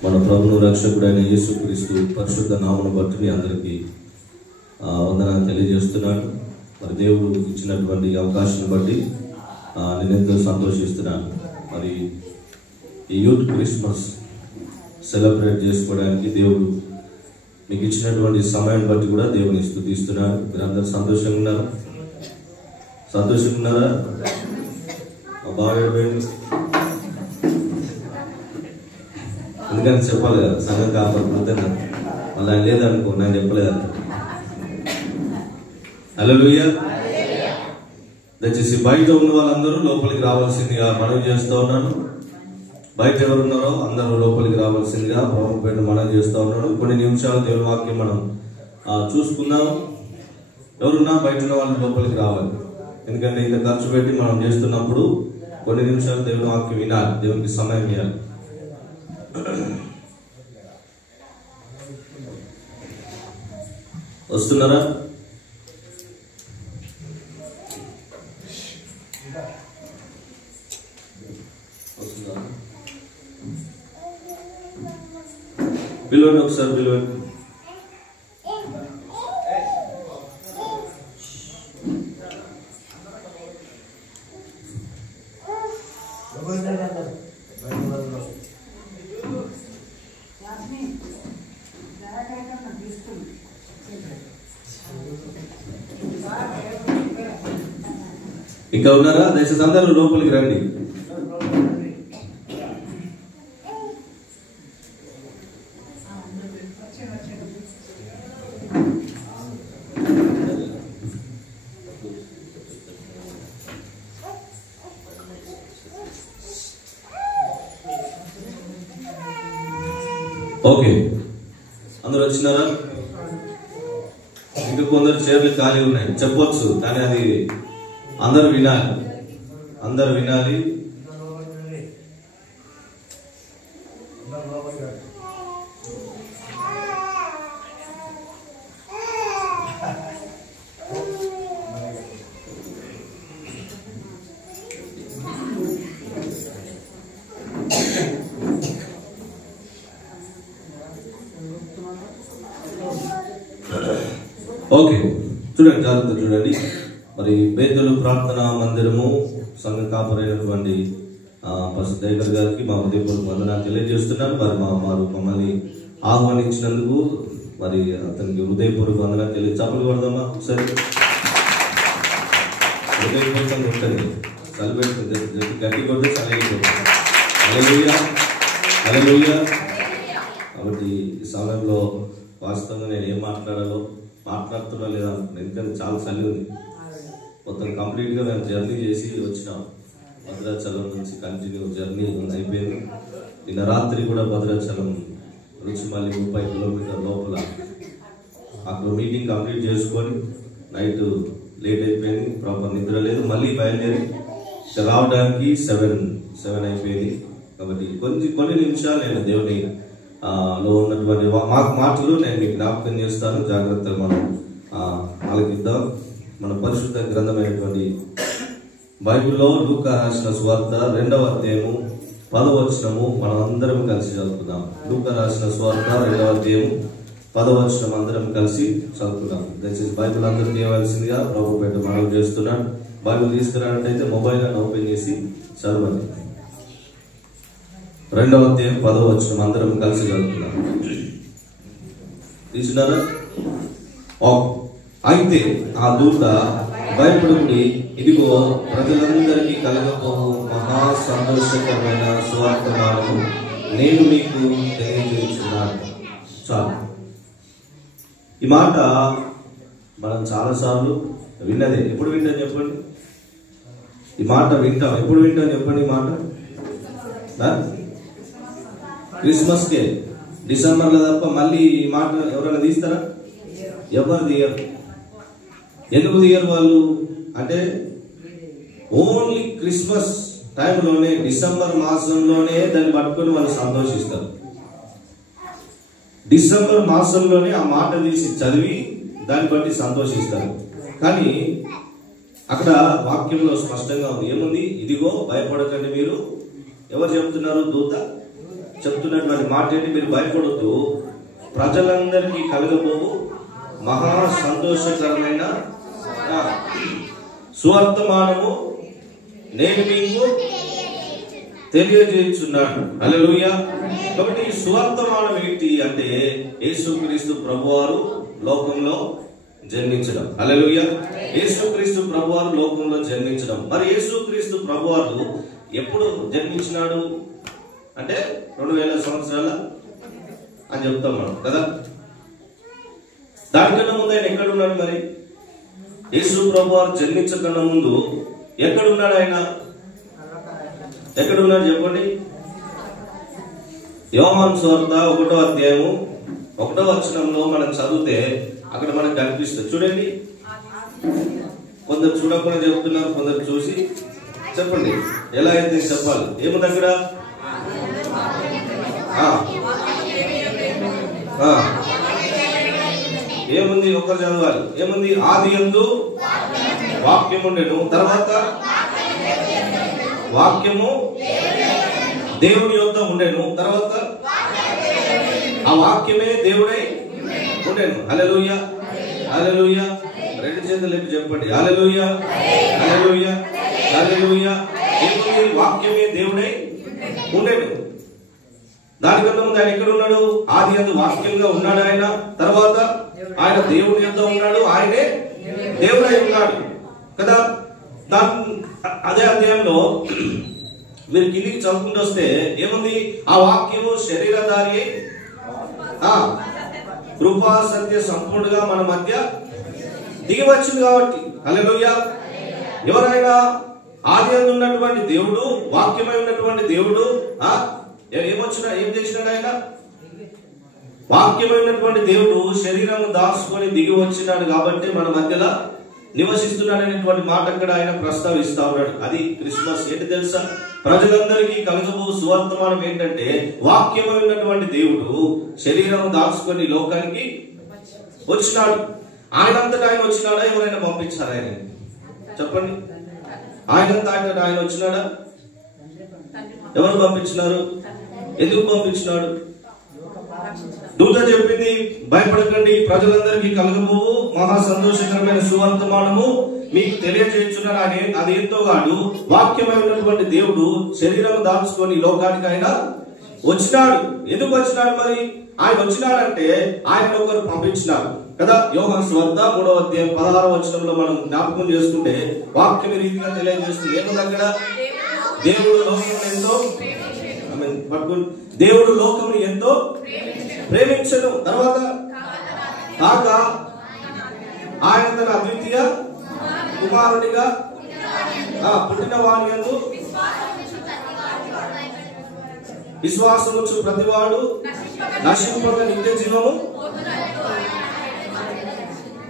మన ప్రభువు రక్షకుడైన యేసుక్రీస్తు పరిశుద్ధ నామమును బట్టి మీ అందరికీ వందనాలు తెలియజేస్తున్నాను. మరి దేవుడు ఇచ్చినటువంటి అవకాశాన్ని బట్టి నేనెంతో సంతోషిస్తున్నాను. మరి ఈ యూత్ క్రిస్మస్ సెలబ్రేట్ చేసుకోవడానికి దేవుడు మీకు ఇచ్చినటువంటి సమయాన్ని బట్టి కూడా దేవుని స్తుతిస్తున్నాను. మీరందరూ సంతోషంగా ఉన్నారా? సంతోషంగా ఉన్నారా? బాగా ఎందుకని చెప్పాలి కదా, సంఘం కాకపోతే మళ్ళీ లేదనుకో నేను చెప్పలేదంట. హల్లెలూయా. దయచేసి బయట ఉన్న వాళ్ళందరూ లోపలికి రావాల్సిందిగా మనవి చేస్తూ ఉన్నాను. బయట ఎవరున్నారో అందరూ లోపలికి రావాల్సిందిగా ప్రభు పేట మనవి చేస్తూ ఉన్నాను. కొన్ని నిమిషాలు దేవుని వాక్యం మనం చూసుకుందాం. ఎవరున్నా బయట ఉన్న వాళ్ళు లోపలికి రావాలి. ఎందుకంటే ఇంత ఖర్చు పెట్టి మనం చేస్తున్నప్పుడు కొన్ని నిమిషాలు దేవుని వాక్యం వినాలి, దేవునికి సమయం ఇవ్వాలి. వస్తున్నారా? పిలవండి, ఒకసారి పిలవండి. ఇంకా ఉన్నారా? దయచేసి అందరూ లోపలికి రండి. ఓకే, అందరూ వచ్చినారా? ఇంకా కొందరు చైర్లు ఖాళీ ఉన్నాయి, చెప్పొచ్చు, కానీ అది అందరూ వినాలి, అందరూ వినాలి. ఓకే, చూడండి, జాగ్రత్త చూడండి. మరి బేతులు ప్రార్థనా మందిరము సంఘ కాపరైనటువంటి పరిశుద్ధ దైవర్ గారికి మా హృదయపూర్వక వందనాలు తెలియజేస్తున్నాను. మరి మమ్మల్ని ఆహ్వానించినందుకు మరి అతనికి హృదయపూర్వక వందనాలు చప్పలు కొడదామా ఒకసారి? హృదయపూర్వకంగా ఉంటుంది, చలిపెడుతుంది, గట్టి కొడితే చలిపోతుంది. హల్లెలూయా, హల్లెలూయా. కాబట్టి ఈ సమయంలో వాస్తవంగా నేను ఏం మాట్లాడుతున్నా లేదా ఎందుకంటే చాలా చలి ఉంది. మొత్తం కంప్లీట్గా మేము జర్నీ చేసి వచ్చినాం. భద్రాచలం నుంచి కంటిన్యూ జర్నీ అయిపోయింది. నిన్న రాత్రి కూడా భద్రాచలం నుంచి మళ్ళీ 30 కిలోమీటర్ లోపల అక్కడ మీటింగ్ కంప్లీట్ చేసుకొని నైట్ లేట్ అయిపోయింది, ప్రాపర్ నిద్ర లేదు. మళ్ళీ బయలుదేరి రావడానికి 7 అయిపోయింది. కాబట్టి కొన్ని నిమిషాలు నేను దేవుని లో ఉన్నటువంటి మాటలు నేను మీకు జ్ఞాపకం చేస్తాను. జాగ్రత్తగా మనం ఆలకిద్దాం. మన పరిశుద్ధ గ్రంథమైనటువంటి బైబిల్లో లూకా రాసిన సువార్త 2వ అధ్యాయము 10వ వచనము మనం అందరం కలిసి చదువుకుందాం. లూకా రాసిన సువార్త 2వ అధ్యాయము 10వ వచనం అందరం కలిసి చదువుకుందాం. దయచేసి బైబిల్ అందరూ తీయవలసిందిగా ప్రభు పేట మనవి చేస్తున్నాను. బైబిల్ తీసుకురానట్టయితే మొబైల్ అని ఓపెన్ చేసి చదవండి. 2వ అధ్యాయం 10వ వచనం అందరం కలిసి చదువుకుందాం. తీసుకున్నారా? అయితే ఆ దూత భయపడుకుని, ఇదిగో ప్రజలందరికీ కలగబోవు మహా సంతోషకరమైన సువార్తమానము నేను మీకు తెలియజేస్తున్నాను. చాలు. ఈ మాట మనం చాలాసార్లు విన్నదే. ఎప్పుడు వింటాం చెప్పండి? ఈ మాట వింటాం. ఎప్పుడు వింటాం చెప్పండి? ఈ మాట క్రిస్మస్కే, డిసెంబర్లో తప్ప మళ్ళీ ఈ మాట ఎవరైనా తీస్తారా? ఎవరు తీయరు. ఎందుకు తీయరు వాళ్ళు అంటే ఓన్లీ క్రిస్మస్ టైంలోనే, డిసెంబర్ మాసంలోనే దాన్ని పట్టుకొని వాళ్ళు సంతోషిస్తారు. డిసెంబర్ మాసంలోనే ఆ మాట తీసి చదివి దాన్ని బట్టి సంతోషిస్తారు. కానీ అక్కడ వాక్యంలో స్పష్టంగా ఉంది. ఏముంది? ఇదిగో భయపడకండి మీరు. ఎవరు చెప్తున్నారు? దూత చెప్తున్నటువంటి మాట ఏంటి? మీరు భయపడుతూ ప్రజలందరికీ కలగబోవు మహా సంతోషకరమైన సువర్తమానము నేను మీకు తెలియజేస్తున్నాడు. హల్లెలూయా. కాబట్టి ఈ సువర్తమానం ఏంటి అంటే యేసుక్రీస్తు ప్రభువారు లోకంలో జన్మించడం. హల్లెలూయా. యేసుక్రీస్తు ప్రభువారు లోకంలో జన్మించడం. మరి యేసుక్రీస్తు ప్రభువారు ఎప్పుడు జన్మించినాడు అంటే 2000 సంవత్సరాల అని చెప్తాం మనం కదా. దానికన్నా ముందు ఆయన ఎక్కడున్నాడు? మరి యేసు ప్రభువారు జన్మించకన్నా ముందు ఎక్కడున్నాడు ఆయన? ఎక్కడున్నాడు చెప్పండి? యోహాను సువార్త 1వ అధ్యాయము 1వ వచనంలో మనం చదివితే అక్కడ మనకు కనిపిస్తుంది. చూడండి, కొందరు చూడకుండా చెప్తున్నారు, కొందరు చూసి చెప్పండి. ఎలా అయితే చెప్పాలి? ఏముంది అక్కడ? ఏముంది? ఒకరు చదవాలి. ఏముంది? ఆదియందు వాక్యం ఉండెను, తర్వాత వాక్యము దేవుని యొద్ద ఉండెను, తర్వాత ఆ వాక్యమే దేవుడై ఉండెను. హల్లెలూయా, హల్లెలూయా. రెండు చేతులు లేపి చెప్పండి హల్లెలూయా, హల్లెలూయా, హల్లెలూయా. ఏముంది? వాక్యమే దేవుడై ఉండెను. దానికన్నా ముందు ఆయన ఎక్కడ ఉన్నాడు? ఆది యందు వాక్యంగా ఉన్నాడు ఆయన, తర్వాత ఆయన దేవుని యొద్ద ఉన్నాడు, ఆయనే దేవుడై ఉన్నాడు కదా. అదే అధ్యాయంలో మీరు కిందికి చదువుకుంటూ వస్తే ఏముంది? ఆ వాక్యము శరీరధారి కృపా సత్య సంపూర్ణంగా మన మధ్య దిగి వచ్చింది కాబట్టి. హల్లెలూయా. ఎవరైనా ఆది యందు ఉన్నటువంటి దేవుడు, వాక్యమై ఉన్నటువంటి దేవుడు ఏం చేసినాడు? ఆయన వాక్యమైనటువంటి దేవుడు శరీరం దాచుకొని దిగి వచ్చినాడు కాబట్టి మన మధ్యలో నివసిస్తున్నాడు అనేటువంటి మాట అక్కడ ఆయన ప్రస్తావిస్తా ఉన్నాడు. అది క్రిస్మస్. ఏంటి తెలుసా? ప్రజలందరికీ కలగబో సువర్తమానం ఏంటంటే వాక్యమైనటువంటి దేవుడు శరీరం దాచుకొని లోకానికి వచ్చినాడు. ఆయనంతటా ఆయన వచ్చినాడా? ఎవరైనా పంపించారా ఆయన? చెప్పండి. ఆయనంతా ఆయన వచ్చినాడా? ఎవరు పంపించినారు? ఎందుకు పంపించినాడు? దూత చెప్పింది, భయపడకండి, ప్రజలందరికీ కలగబోవు మహా సంతోషకరమైన సువర్తమానము మీకు తెలియజేస్తున్నాడు. అదేంతో కాదు, వాక్యమైనటువంటి దేవుడు శరీరం దాచుకొని లోకానికి ఆయన వచ్చినాడు. ఎందుకు వచ్చినాడు? మరి ఆయన వచ్చినాడంటే ఆయన ఒకరు పంపించినారు కదా. యోహాను సువార్త 3వ అధ్యాయం 16వ వచనంలో మనం జ్ఞాపకం చేసుకుంటే వాక్యం రీతిగా తెలియజేస్తుంది. ఏముంది అక్కడ? దేవుడు లోకమును ఎంతో దేవుడు లోకమును ఎంతో ప్రేమించను, తర్వాత కాక ఆయన తన అద్వితీయ కుమారుడిగా పుట్టిన వాని యందు విశ్వాసముంచు ప్రతివాడు నశింపక నిత్య జీవము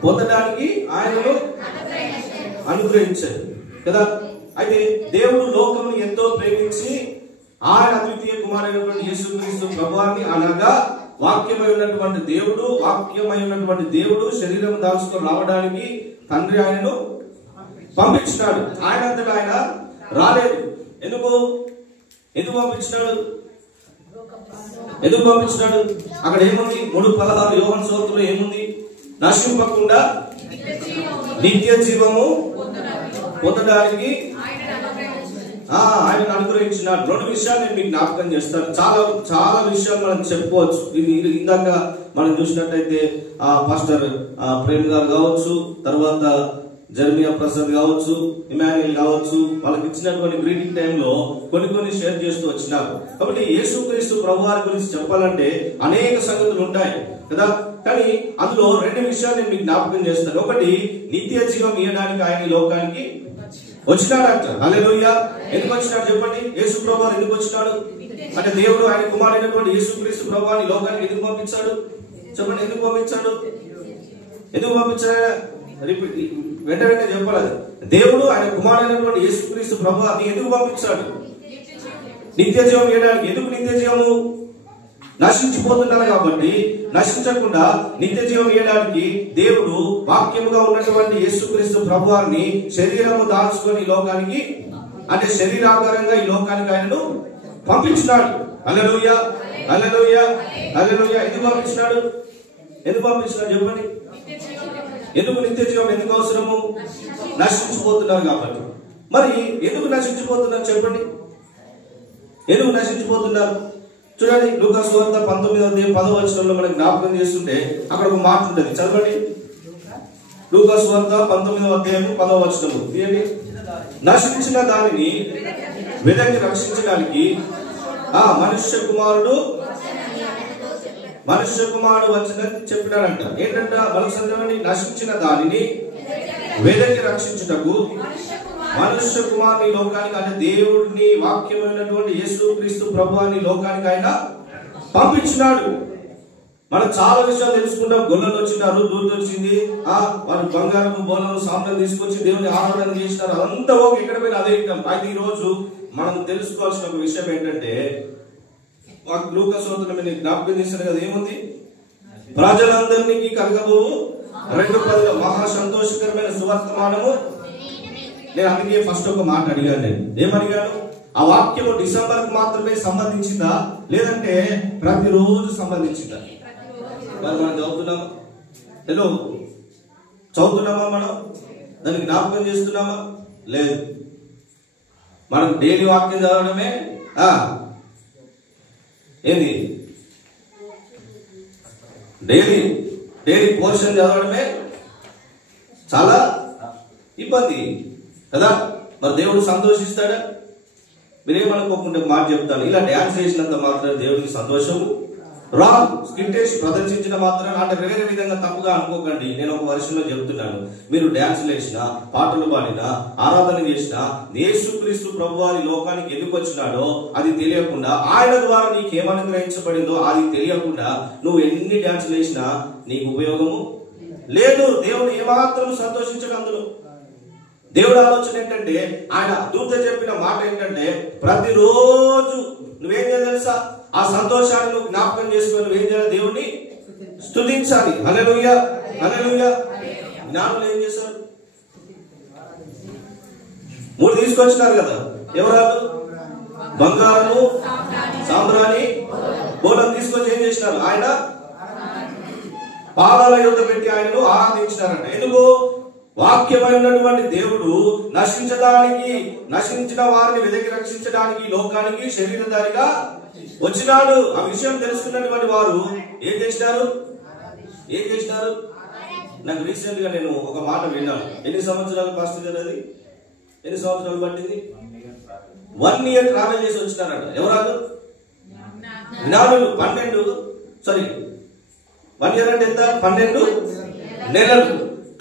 పొందడానికి ఆయనను అనుగ్రహించాడు కదా. అయితే దేవుడు లోకమును ఎంతో ప్రేమించి ఆయన అద్వితీయ కుమారుడైనటువంటి యేసుక్రీస్తు ప్రభువాన్ని, అనగా వాక్యమై ఉన్నటువంటి దేవుడు శరీరం దాచుకొని రావడానికి తండ్రి ఆయనను పంపించినాడు. ఆయనంతటా ఆయన రాలేదు. ఎందుకు పంపించినాడు? అక్కడ ఏముంది? 3:16 యోహాను సువార్తలో ఏముంది? నశింపకుండా నిత్య జీవము పొందడానికి ఆయన అనుగ్రహించినాడు. 2 విషయాలు నేను మీకు జ్ఞాపకం చేస్తాను. చాలా విషయాలు మనం చెప్పుకోవచ్చు. ఇందాక మనం చూసినట్టయితే పాస్టర్ ప్రేమ్ గారు కావచ్చు, తర్వాత జర్మియా ప్రసాద్ కావచ్చు, ఇమాన్యుయల్ కావచ్చు, వాళ్ళకి ఇచ్చినటువంటి గ్రీటింగ్ టైంలో కొన్ని షేర్ చేస్తూ వచ్చినారు. కాబట్టి యేసుక్రీస్తు ప్రభువారి గురించి చెప్పాలంటే అనేక సంగతులు ఉంటాయి కదా. కానీ అందులో 2 విషయాలు నేను మీకు జ్ఞాపకం చేస్తాను. ఒకటి, నిత్య జీవం ఇవ్వడానికి ఆయన లోకానికి వచ్చినాడంట. హల్లెలూయా. ఎందుకు వచ్చినాడు చెప్పండి? యేసు ప్రభువారు ఎందుకు వచ్చినాడు అంటే దేవుడు ఆయన కుమారుడైనటువంటి యేసుక్రీస్తు ప్రభువారిని లోకానికి ఎందుకు పంపించాడు చెప్పండి? ఎందుకు పంపించాడు? వెంటనే చెప్పాలి. దేవుడు ఆయన కుమారుడైనటువంటి యేసుక్రీస్తు ప్రభువారిని ఎందుకు పంపించాడు? నిత్య జీవం ఇవ్వడానికి. ఎందుకు నిత్య జీవము? నశించిపోతున్నారు కాబట్టి నశించకుండా నిత్య జీవం ఇవ్వడానికి దేవుడు వాక్యముగా ఉన్నటువంటి యేసుక్రీస్తు ప్రభువారిని శరీరము దాచుకొని లోకానికి, అంటే శరీరాకారంగా ఈ లోకానికి ఆయనను పంపించినాడు. హల్లెలూయా. హల్లెలూయా, హల్లెలూయా. ఎందుకు పంపించినాడు? ఎందుకు పంపించినాడు చెప్పండి? ఎందుకు నిత్య జీవం ఎందుకు అవసరము? నశించిపోతున్నారు కాబట్టి. మరి ఎందుకు నశించిపోతున్నారు చెప్పండి? ఎందుకు నశించిపోతున్నారు? చూడండి, లూకా సువార్త 19వ అధ్యాయం 10వ వచనంలో మనకు జ్ఞాపకం చేస్తుంటే అక్కడ ఒక మాట ఉంటుంది, చదవండి. లూకా సువార్త 19వ అధ్యాయం 10వ వచనము తీయండి. నశించిన దానిని వెదకి రక్షించడానికి మనుష్య కుమారుడు వచ్చిందని చెప్పినాడంట. ఏంటంట? మనసు నశించిన దానిని వెదకి రక్షించుటకు మనుష్య కుమారుని లోకానికి, అంటే దేవుడిని వాక్యమైనటువంటి యేసుక్రీస్తు ప్రభువాని లోకానికి ఆయన పంపించినాడు. మనం చాలా విషయాలు తెలుసుకుంటాం. గొల్లలు వచ్చినారు, దూత వచ్చింది, వాళ్ళు బంగారం బోనం సాంబ్రం తీసుకొచ్చి దేవుని ఆరాధన చేసినారు. అదంతా ఒక ఎక్కడ పోయినా అదే వింటాం. అయితే ఈ రోజు మనం తెలుసుకోవాల్సిన ఒక విషయం ఏంటంటే, లూకా సువార్తలో మీరు జ్ఞాపకం చేశారు కదా, ఏముంది? ప్రజలందరినీ కలగబోవు 2 మహా సంతోషకరమైన సువర్తమానము. నేను అందుకే ఫస్ట్ ఒక మాట అడిగాను. నేను ఏమడిగాను? ఆ వాక్యము డిసెంబర్ కు మాత్రమే సంబంధించిందా, లేదంటే ప్రతిరోజు సంబంధించిందా? మరి మనం చదువుతున్నామా? హలో, చదువుతున్నామా? మనం దాన్ని జ్ఞాపకం చేస్తున్నామా? లేదు. మనం డైలీ వాక్యం చదవడమే ఏంది? డైలీ పోర్షన్ చదవడమే చాలా ఇబ్బంది కదా. మరి దేవుడు సంతోషిస్తాడా? మీరేమనుకోకుండా మాట చెప్తాను, ఇలా డ్యాన్స్ చేసినంత మాత్రం దేవుడికి సంతోషము రాదు. స్కిట్ వేసి ప్రదర్శించిన మాత్రం అంటే వేరే విధంగా తప్పుగా అనుకోకండి. నేను ఒక వర్షంలో చెప్తున్నాను, మీరు డ్యాన్స్ వేసినా, పాటలు పాడినా, ఆరాధన చేసినా, యేసుక్రీస్తు ప్రభువారి లోకానికి ఎందుకు వచ్చినాడో అది తెలియకుండా, ఆయన ద్వారా నీకు ఏమనుగ్రహించబడిందో అది తెలియకుండా నువ్వు ఎన్ని డ్యాన్సులు వేసినా నీకు ఉపయోగము లేదు. దేవుడు ఏమాత్రం సంతోషించడు అందులో. దేవుడు ఆలోచన ఏంటంటే, ఆయన దూత చెప్పిన మాట ఏంటంటే, ప్రతిరోజు నువ్వేం చేయాలి తెలుసా? ఆ సంతోషాన్ని నువ్వు జ్ఞాపకం చేసుకొని నువ్వేం చేయాలి? దేవుణ్ణి స్తుతించాలి. హల్లెలూయా, హల్లెలూయా. జ్ఞానులు ఏం చేశారు? 3 తీసుకొచ్చినారు కదా. ఎవరాలు? బంగారము, సాంబ్రాణి, బోనం తీసుకొచ్చి ఏం చేసినారు? ఆయన పాదాల యొద్ద పెట్టి ఆయనను ఆరాధించినారంట. ఎందుకు? వాక్యమైనటువంటి దేవుడు నశించిన వారిని వెదకి రక్షించడానికి లోకానికి శరీరధారిగా వచ్చినాడు. ఆ విషయం తెలుసుకున్నటువంటి వారు ఏం చేసినారు? నాకు రీసెంట్ గా నేను ఒక మాట విన్నాను. ఎన్ని సంవత్సరాలు పాస్టర్ గారు? అది ఎన్ని సంవత్సరాలు పట్టింది? 1 year ట్రావెల్ చేసి వచ్చినారట. ఎవరాలు? జ్ఞానులు. 1 year అంటే ఎంత? 12 నెలలు,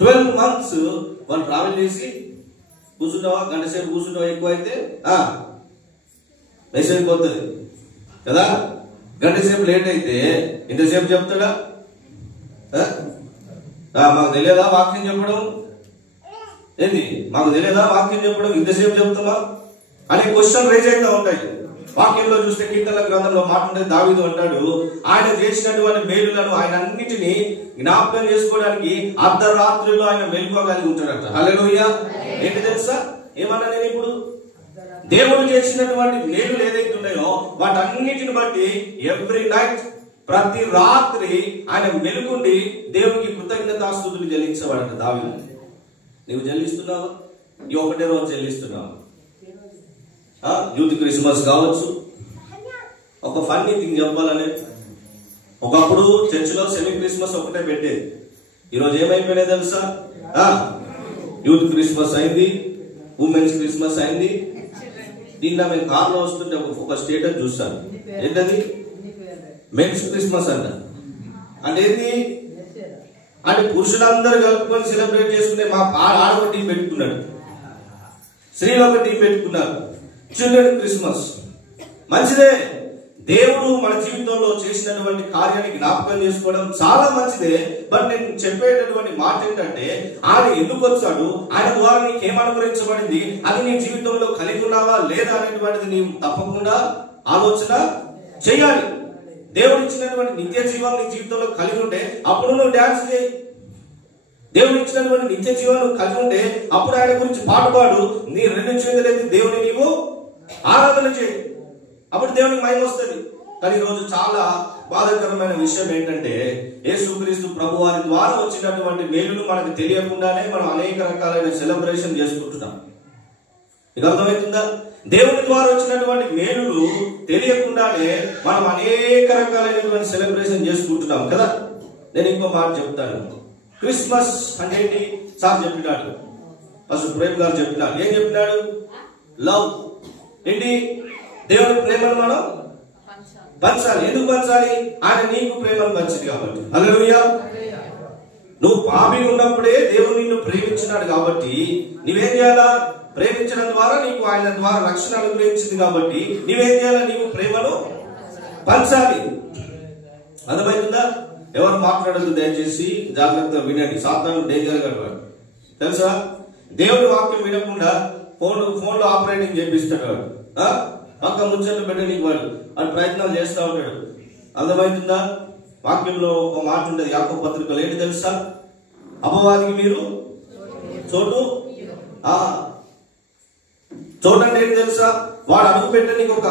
12 months వాళ్ళు ట్రావెల్ చేసి కూర్చుంటావా? గంట సేపు కూర్చుంటావా? ఎక్కువ అయితే మెసేజ్ పోతుంది కదా. గంట సేపు లేట్ అయితే ఇంతసేపు చెప్తాడా? మాకు తెలియదా వాక్యం చెప్పడం? ఏంది మాకు తెలియదా వాక్యం చెప్పడం? ఇంతసేపు చెప్తామా అనే క్వశ్చన్ రైజ్ అవుతా ఉంటాయి. వాక్యంలో చూస్తే కీర్తనల గ్రంథంలో మాట ఉంటే దావీదు అంటాడు, ఆయన చేసినటువంటి మేలులను ఆయన అన్నిటినీ జ్ఞాపకం చేసుకోవడానికి అర్ధరాత్రిలో ఆయన మెలుకోగలిగి ఉంటాడట. హల్లెలూయా. ఏంటి తెలుసా? ఏమన్నా నేను ఇప్పుడు దేవుడు చేసినటువంటి మేలులు ఏదైతే ఉన్నాయో వాటన్నిటిని బట్టి ఎవ్రీ నైట్, ప్రతి రాత్రి ఆయన మెలుగుండి దేవునికి కృతజ్ఞతాస్తుతులు చెల్లించేవాడట దావీదు. నువ్వు చెల్లిస్తున్నావా? ఈ ఒకటే రోజు చెల్లిస్తున్నావా? యూత్ క్రిస్మస్ కావచ్చు. ఒక ఫన్నీ థింగ్ చెప్పాలని, ఒకప్పుడు చర్చిలో సెమీ క్రిస్మస్ ఒకటే పెట్టేది. ఈరోజు ఏమైపోయినాయి తెలుసా? యూత్ క్రిస్మస్ అయింది, ఉమెన్స్ క్రిస్మస్ అయింది. దీంట్లో మేము కార్లో వస్తుంటే ఒక స్టేటస్ చూస్తాను. ఏంటది? మెన్స్ క్రిస్మస్ అంట. అంటే ఏంటి అంటే పురుషులందరూ కలుపుకొని సెలబ్రేట్ చేసుకునే మా ఆడవ టీం పెట్టుకున్నాడు, స్త్రీలు ఒక టీం పెట్టుకున్నారు. చిల్డ్రన్ క్రిస్మస్ మంచిదే. దేవుడు మన జీవితంలో చేసినటువంటి కార్యాన్ని జ్ఞాపకం చేసుకోవడం చాలా మంచిదే. బట్ నేను చెప్పేటటువంటి మాట ఏంటంటే, ఆయన ఎందుకు వచ్చాడు, ఆయన ద్వారా నీకు ఏమనుగ్రహించబడింది, అది నీ జీవితంలో కలిగి ఉన్నావా లేదా అనేటువంటిది నీవు తప్పకుండా ఆలోచన చేయాలి. దేవుడు ఇచ్చినటువంటి నిత్య జీవం నీ జీవితంలో కలిగి ఉంటే అప్పుడు నువ్వు డాన్స్ చేయి. దేవుడు ఇచ్చినటువంటి నిత్య జీవం నువ్వు కలిగి ఉంటే అప్పుడు ఆయన గురించి పాట పాడు. నీ 2 చేతులైతే దేవుని నీవు ఆరాధన చేయి. అప్పుడు దేవునికి మహిమ వస్తుంది. కానీ ఈరోజు చాలా బాధాకరమైన విషయం ఏంటంటే యేసుక్రీస్తు ప్రభు వారి ద్వారా వచ్చినటువంటి మేలును మనకు తెలియకుండానే మనం అనేక రకాలైన సెలబ్రేషన్ చేసుకుంటున్నాం. మీకు అర్థమవుతుందా? దేవుని ద్వారా వచ్చినటువంటి మేలులు తెలియకుండానే మనం అనేక రకాలైనటువంటి సెలబ్రేషన్ చేసుకుంటున్నాం కదా. నేను ఇంకో మాట చెప్తాను. క్రిస్మస్ అంటే ఏంటి? సార్ చెప్పినాడు, ఫస్ట్ ప్రేమ్ గారు చెప్పినాడు. ఏం చెప్పినాడు? లవ్. ఏంటి? దేవుని ప్రేమను మనం పంచాలి. ఎందుకు పంచాలి? ఆయన నీకు ప్రేమను పంచింది కాబట్టి. హల్లెలూయా. నువ్వు పాపిగా ఉన్నప్పుడే దేవుడు నిన్ను ప్రేమించినాడు కాబట్టి నువ్వేం చేయాలా? ప్రేమించడం ద్వారా నీకు ఆయన ద్వారా రక్షణ అనుగ్రహించింది కాబట్టి నువ్వేం చేయాలా? నీవు ప్రేమను పంచాలి. అర్థమవుతుందా? ఎవరు మాట్లాడదు దయచేసి జాగ్రత్తగా వినండి. సాతాను డేంజర్ గలవాడు తెలుసా? దేవుడి వాక్యం వినకుండా ఫోన్లో ఆపరేటింగ్ చేపిస్తాడు వాడు. పక్క ముచ్చట్లు పెట్టడానికి వాడు ప్రయత్నాలు చేస్తూ ఉంటాడు. అర్థమవుతుందా? వాక్యంలో ఒక మాట ఉంటుంది యాకోబు పత్రికలో. ఏంటి తెలుసా? అపవాదికి మీరు చోటు అంటే ఏంటి తెలుసా? వాడు అడుగు పెట్టడానికి ఒక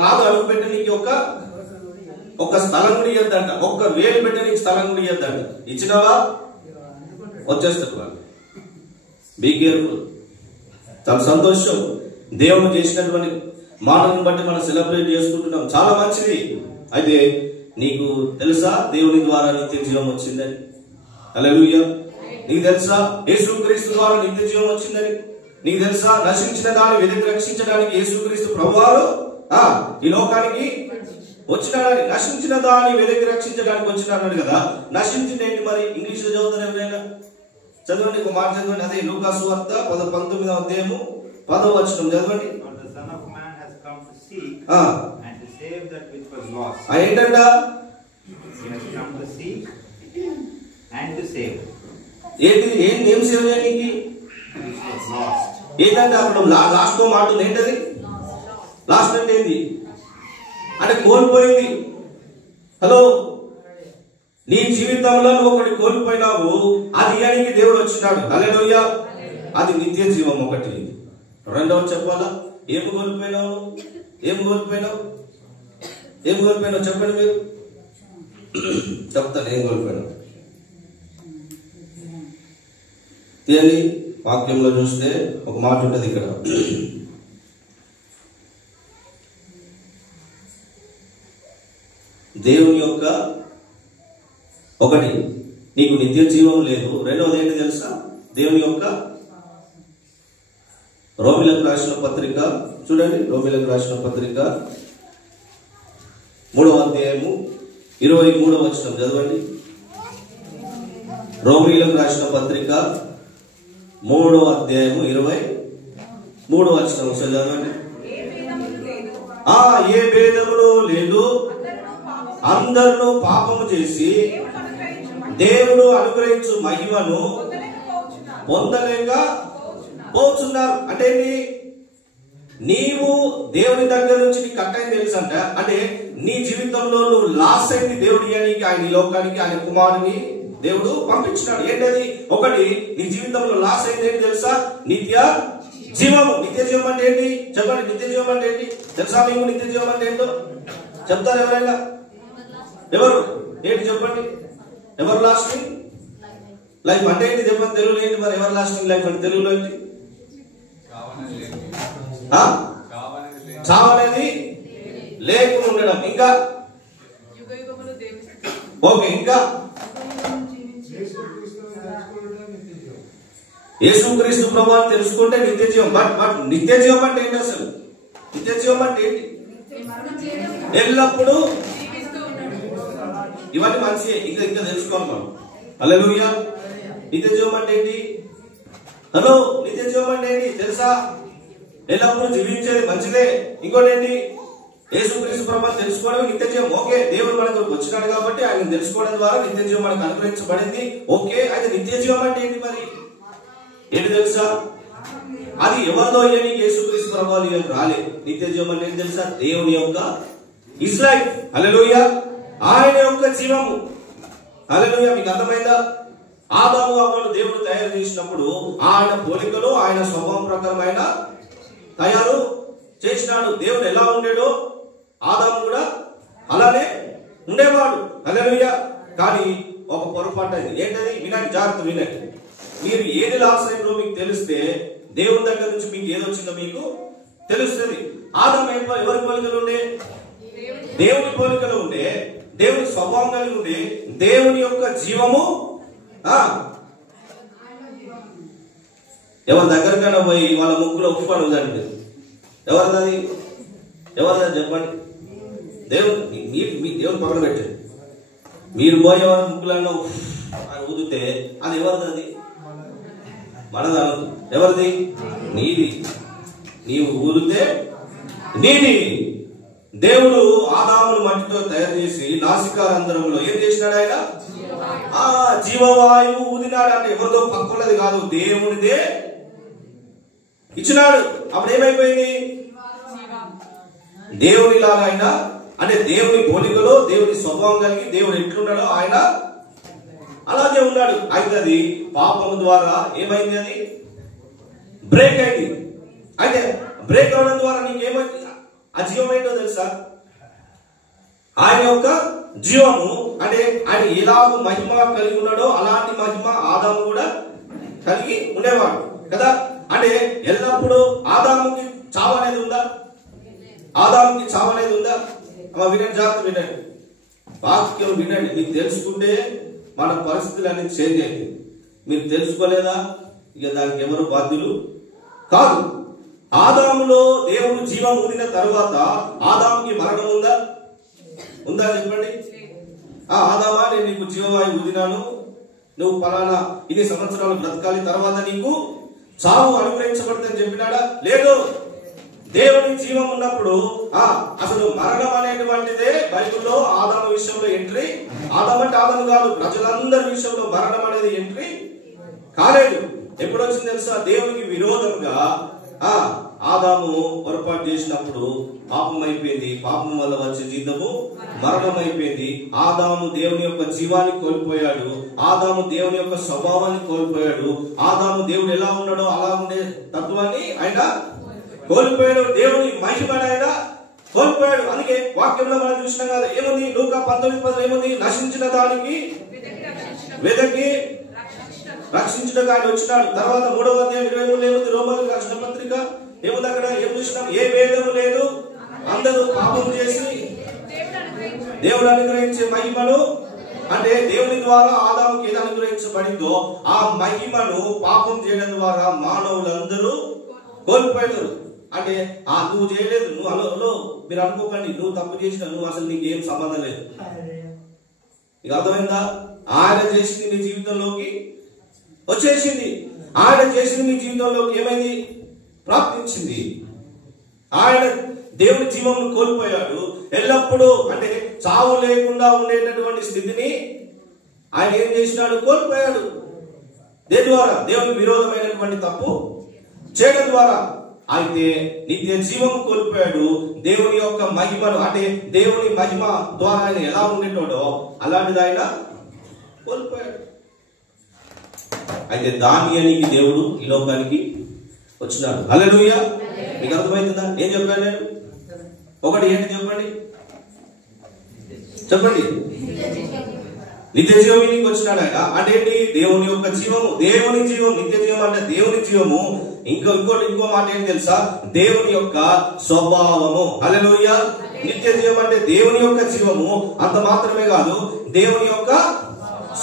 కాదు అడుగు పెట్టడానికి ఒక స్థలం కూడా ఇవ్వద్దంట. ఒక్క వేలు పెట్టడానికి స్థలం కూడా ఇవ్వద్దంట. ఇచ్చినవా వచ్చేస్తాడు వాడు. Be careful. చాలా సంతోషం. దేవుడు చేసినటువంటి మాటలను బట్టి మనం సెలబ్రేట్ చేసుకుంటున్నాం, చాలా మంచిది. అయితే నీకు తెలుసా దేవుని ద్వారా నిత్య జీవం వచ్చిందని? హల్లెలూయా. నీకు తెలుసా యేసుక్రీస్తు ద్వారా నిత్య జీవం వచ్చిందని? నీకు తెలుసా నశించిన దాన్ని వెతికి రక్షించడానికి యేసుక్రీస్తు ప్రభువారు ఈ లోకానికి వచ్చినాడని? నశించిన దాన్ని వెతికి రక్షించడానికి వచ్చినాడు కదా. నశించింది ఏంటి మరి? ఇంగ్లీష్ లో చదువుతారు ఎవరైనా? చదవండి, ఒక మాట చదవండి. అదే లూకా సువార్త 19వ అధ్యాయము 10వ వచనం చదవండి. ఏంటంట? ఏంటి? ఏం సేవ చేయడానికి? ఏంటంటే అక్కడ లాస్ట్ మాట ఉంది. ఏంటది? లాస్ట్ అంటే ఏంటి? అంటే కోల్పోయింది. హలో, నీ జీవితంలో నువ్వు ఒకటి కోల్పోయినావు, అది ఇయ్యడానికి దేవుడు వచ్చినాడు. హల్లెలూయా. అది నిత్య జీవం ఒకటి. రెండవది చెప్పాలా? ఏం కోల్పోయినావు? చెప్పండి మీరు. చెప్తాను ఏం కోల్పోయినావు. తీయండి. వాక్యంలో చూస్తే ఒక మాట ఉంటుంది ఇక్కడ. దేవుని యొక్క ఒకటి నీకు నిత్య జీవం లేదు. రెండవది ఏంటి తెలుసా? దేవుని యొక్క రోమిలకు రాసిన పత్రిక చూడండి. రోమిలకు రాసిన పత్రిక 3వ అధ్యాయము 23వ వచనం చదవండి. రోమిలకు రాసిన పత్రిక 3వ అధ్యాయము 23వ వచనం చదవండి. ఏ భేదములు లేదు, అందరూ పాపము చేసి దేవుడు అనుగ్రహించు మహిమను పొందలేక పోతున్నారు. అంటే నీవు దేవుని దగ్గర నుంచి నీకు కట్టని తెలుసు అంట. అంటే నీ జీవితంలో నువ్వు లాస్ అయింది దేవుడి అని ఆయన ఈ లోకానికి ఆయన కుమారుని దేవుడు పంపించినాడు. ఏంటది? ఒకటి నీ జీవితంలో లాస్ అయింది ఏంటి తెలుసా? నిత్య జీవము. నిత్య జీవం అంటే ఏంటి చెప్పండి? నిత్య జీవం అంటే ఏంటి తెలుసా మీకు? నిత్య జీవం అంటే ఏంటో చెప్తారు ఎవరైనా? ఎవరు? ఏంటి చెప్పండి? ఎవర్ లాస్టింగ్ లైఫ్ అంటే ఏంటి చెప్పండి? తెలుగులో ఏంటి మరి ఎవర్ లాస్టింగ్ లైఫ్ అంటే? తెలుగులో ఏంటి? చావనేది లేకుండా ఉండడం. ఇంకా ఓకే, ఇంకా యేసుక్రీస్తు ప్రభువుని తెలుసుకుంటే నిత్య జీవం. బట్ నిత్య జీవం అంటే ఏంటి అసలు? నిత్య జీవం అంటే ఏంటి? ఎల్లప్పుడూ ఇవన్నీ మంచి ఇంకా తెలుసుకోవాలి మనం. హల్లెలూయా. నిత్య జీవం అంటే ఏంటి? హలో, నిత్య జీవం అంటే ఏంటి తెలుసా? ఎల్లప్పుడూ జీవించేది మంచిదే. ఇంకోటి ఏంటి? యేసుక్రీస్తు ప్రభువుని తెలుసుకోవడం నిత్య జీవం. ఓకే, దేవుడు మన దగ్గరకు వచ్చినాడు కాబట్టి ఆయన తెలుసుకోవడం ద్వారా నిత్య జీవం మనకు అనుగ్రహించబడింది. ఓకే, అయితే నిత్య జీవం అంటే ఏంటి మరి? ఏంటి తెలుసా? అది ఎవరిదో అని యేసుక్రీస్తు ప్రభువు రాలే. నిత్య జీవం అంటే ఏంటి తెలుసా? దేవుని యొక్క హిస్ లైఫ్. హల్లెలూయా. ఆయన యొక్క జీవము. హల్లెలూయా. మీకు అర్థమైందా? ఆదాము అవ్వను దేవుడు తయారు చేసినప్పుడు ఆయన పోలికలో ఆయన స్వభావం ప్రకారం ఆయన తయారు చేసినాడు. దేవుడు ఎలా ఉండేడో ఆదాము కూడా అలానే ఉండేవాడు. హల్లెలూయా. కానీ ఒక పొరపాటు అయింది. ఏంటది? వినండి, జాగ్రత్త వినండి. మీరు ఏది లాస్ అయిందో మీకు తెలిస్తే దేవుని దగ్గర నుంచి మీకు ఏది వచ్చిందో మీకు తెలుస్తుంది. ఆదాము ఎవరి పోలికలు ఉండే? దేవుని పోలికలు ఉండే, దేవుని స్వభావం కలిగి ఉండే, దేవుని యొక్క జీవము ఎవరి దగ్గరకైనా పోయి వాళ్ళ ముక్కులో ఉప్పు అడుగుదండి. ఎవరిది చెప్పండి. దేవుని మీ దేవుని పక్కన పెట్టండి. మీరు పోయి ఎవరి ముక్కులన్నా ఊదితే అది ఎవరిది? మనది. ఎవరిది? నీది. నీవు ఊదితే నీది. దేవుడు ఆదామును మట్టితో తయారు చేసి నాసికారంధ్రంలో ఏం చేసినాడు? ఆయన జీవవాయువు ఊదినాడు. అంటే ఎవరిదో పక్కలది కాదు, దేవునిదే ఇచ్చినాడు. అప్పుడు ఏమైపోయింది? దేవుని లాగా ఆయన, అంటే దేవుని పోలికలో దేవుని స్వభావం కలిగి దేవుడు ఎట్లున్నాడో ఆయన అలాగే ఉన్నాడు. అయితే అది పాపం ద్వారా ఏమైంది? అది బ్రేక్ అయింది. అయితే బ్రేక్ అవడం ద్వారా నీకేమైంది? ఆ జీవం ఏంటో తెలుసా? ఆయన యొక్క జీవము అంటే ఆయన ఎలాగో మహిమ కలిగి ఉన్నాడో అలాంటి మహిమ ఆదాము కూడా కలిగి ఉండేవాడు కదా. అంటే ఎల్లప్పుడూ ఆదాముకి చావు అనేది ఉందా? ఆదాముకి చావు అనేది ఉందా? వినండి, జాగ్రత్త వినండి, వాక్యం వినండి. మీకు తెలుసుకుంటే మన పరిస్థితులు అనేది చేంజ్ అయింది. మీరు తెలుసుకోలేదా? ఇక దానికి ఎవరు బాధ్యులు కాదు. ఆదాములో దేవుడు జీవం ఊదిన తరువాత ఆదాముకి మరణం ఉందా? ఉందా చెప్పండి. ఆదామా, నేను నీకు జీవవాయు ఊదినాను, నువ్వు పలానా ఇన్ని సంవత్సరాలు బ్రతకాలి, తర్వాత నీకు చావు అనుగ్రహించబడుతుందని చెప్పినాడా? లేదు. దేవుని జీవం ఉన్నప్పుడు అసలు మరణం అనేటువంటిదే బైబిల్లో ఆదాము విషయంలో ఎంట్రీ. ఆదాము అంటే ఆదాము కాదు, ప్రజలందరి విషయంలో మరణం అనేది ఎంట్రీ కాలేదు. ఎప్పుడు వచ్చింది తెలుసా? దేవునికి విరోధంగా ఆదాము పొరపాటు చేసినప్పుడు పాపం అయిపోయింది. పాపం వల్ల వచ్చే జీతము మరణం అయిపోయింది. ఆదాము దేవుని యొక్క జీవాన్ని కోల్పోయాడు. ఆదాము దేవుని యొక్క స్వభావాన్ని కోల్పోయాడు. ఆదాము దేవుడు ఎలా ఉన్నాడో అలా ఉండే తత్వాన్ని ఆయన కోల్పోయాడు. దేవుని మహిమను ఆయన కోల్పోయాడు. అందుకే వాక్యంలో మనం చూసినాం కదా, ఏముంది? లూకా 19:10 ఏముంది? నశించిన దానికి వెదకి రక్షించడానికి ఆయన వచ్చినాడు. తర్వాత 3వ అధ్యాయం 23 ఏముంది? రోమన్ రక్షణ పత్రిక ఏముంది? అక్కడ ఏం చూసినాం? ఏ భేదము లేదు, అందరూ పాపం చేసి దేవుడు అనుగ్రహించే మహిమను, అంటే దేవుని ద్వారా ఆదాముకి ఏది అనుగ్రహించబడిందో ఆ మహిమను పాపం చేయడం ద్వారా మానవులందరూ కోల్పోయారు. అంటే నువ్వు చేయలేదు, నువ్వు అలో మీరు అనుకోకండి, నువ్వు తప్పు చేసిన నువ్వు అసలు నీకేం సంబంధం లేదు. నీకు అర్థమైందా? ఆయన చేసింది నీ జీవితంలోకి వచ్చేసింది. ఆయన చేసింది మీ జీవితంలోకి ఏమైంది? ప్రాప్తించింది. ఆయన దేవుని జీవమును కోల్పోయాడు. ఎల్లప్పుడూ అంటే చావు లేకుండా ఉండేటటువంటి స్థితిని ఆయన ఏం చేసినాడు? కోల్పోయాడు. దేని ద్వారా? దేవుని విరోధమైనటువంటి తప్పు చేయడం ద్వారా. అయితే నిత్య జీవం కోల్పోయాడు. దేవుని యొక్క మహిమను, అంటే దేవుని మహిమ ద్వారా ఆయన ఎలా ఉండేటోడో అలాంటిది ఆయన కోల్పోయాడు. అయితే దానియానికి దేవుడు ఈ లోకానికి వచ్చినాడు. హల్లెలూయా. మీకు అర్థమవుతుందా? ఏం చెప్పాను నేను? ఒకటి ఏంటి చెప్పండి, చెప్పండి. నిత్య జీవం నీకు వచ్చినాడు ఆయన. అంటే ఏంటి? దేవుని యొక్క జీవము, దేవుని జీవం. నిత్య జీవం అంటే దేవుని జీవము. ఇంకో మాట ఏంటి తెలుసా? దేవుని యొక్క స్వభావము. హల్లెలూయా. నిత్య జీవం అంటే దేవుని యొక్క జీవము. అంత మాత్రమే కాదు, దేవుని యొక్క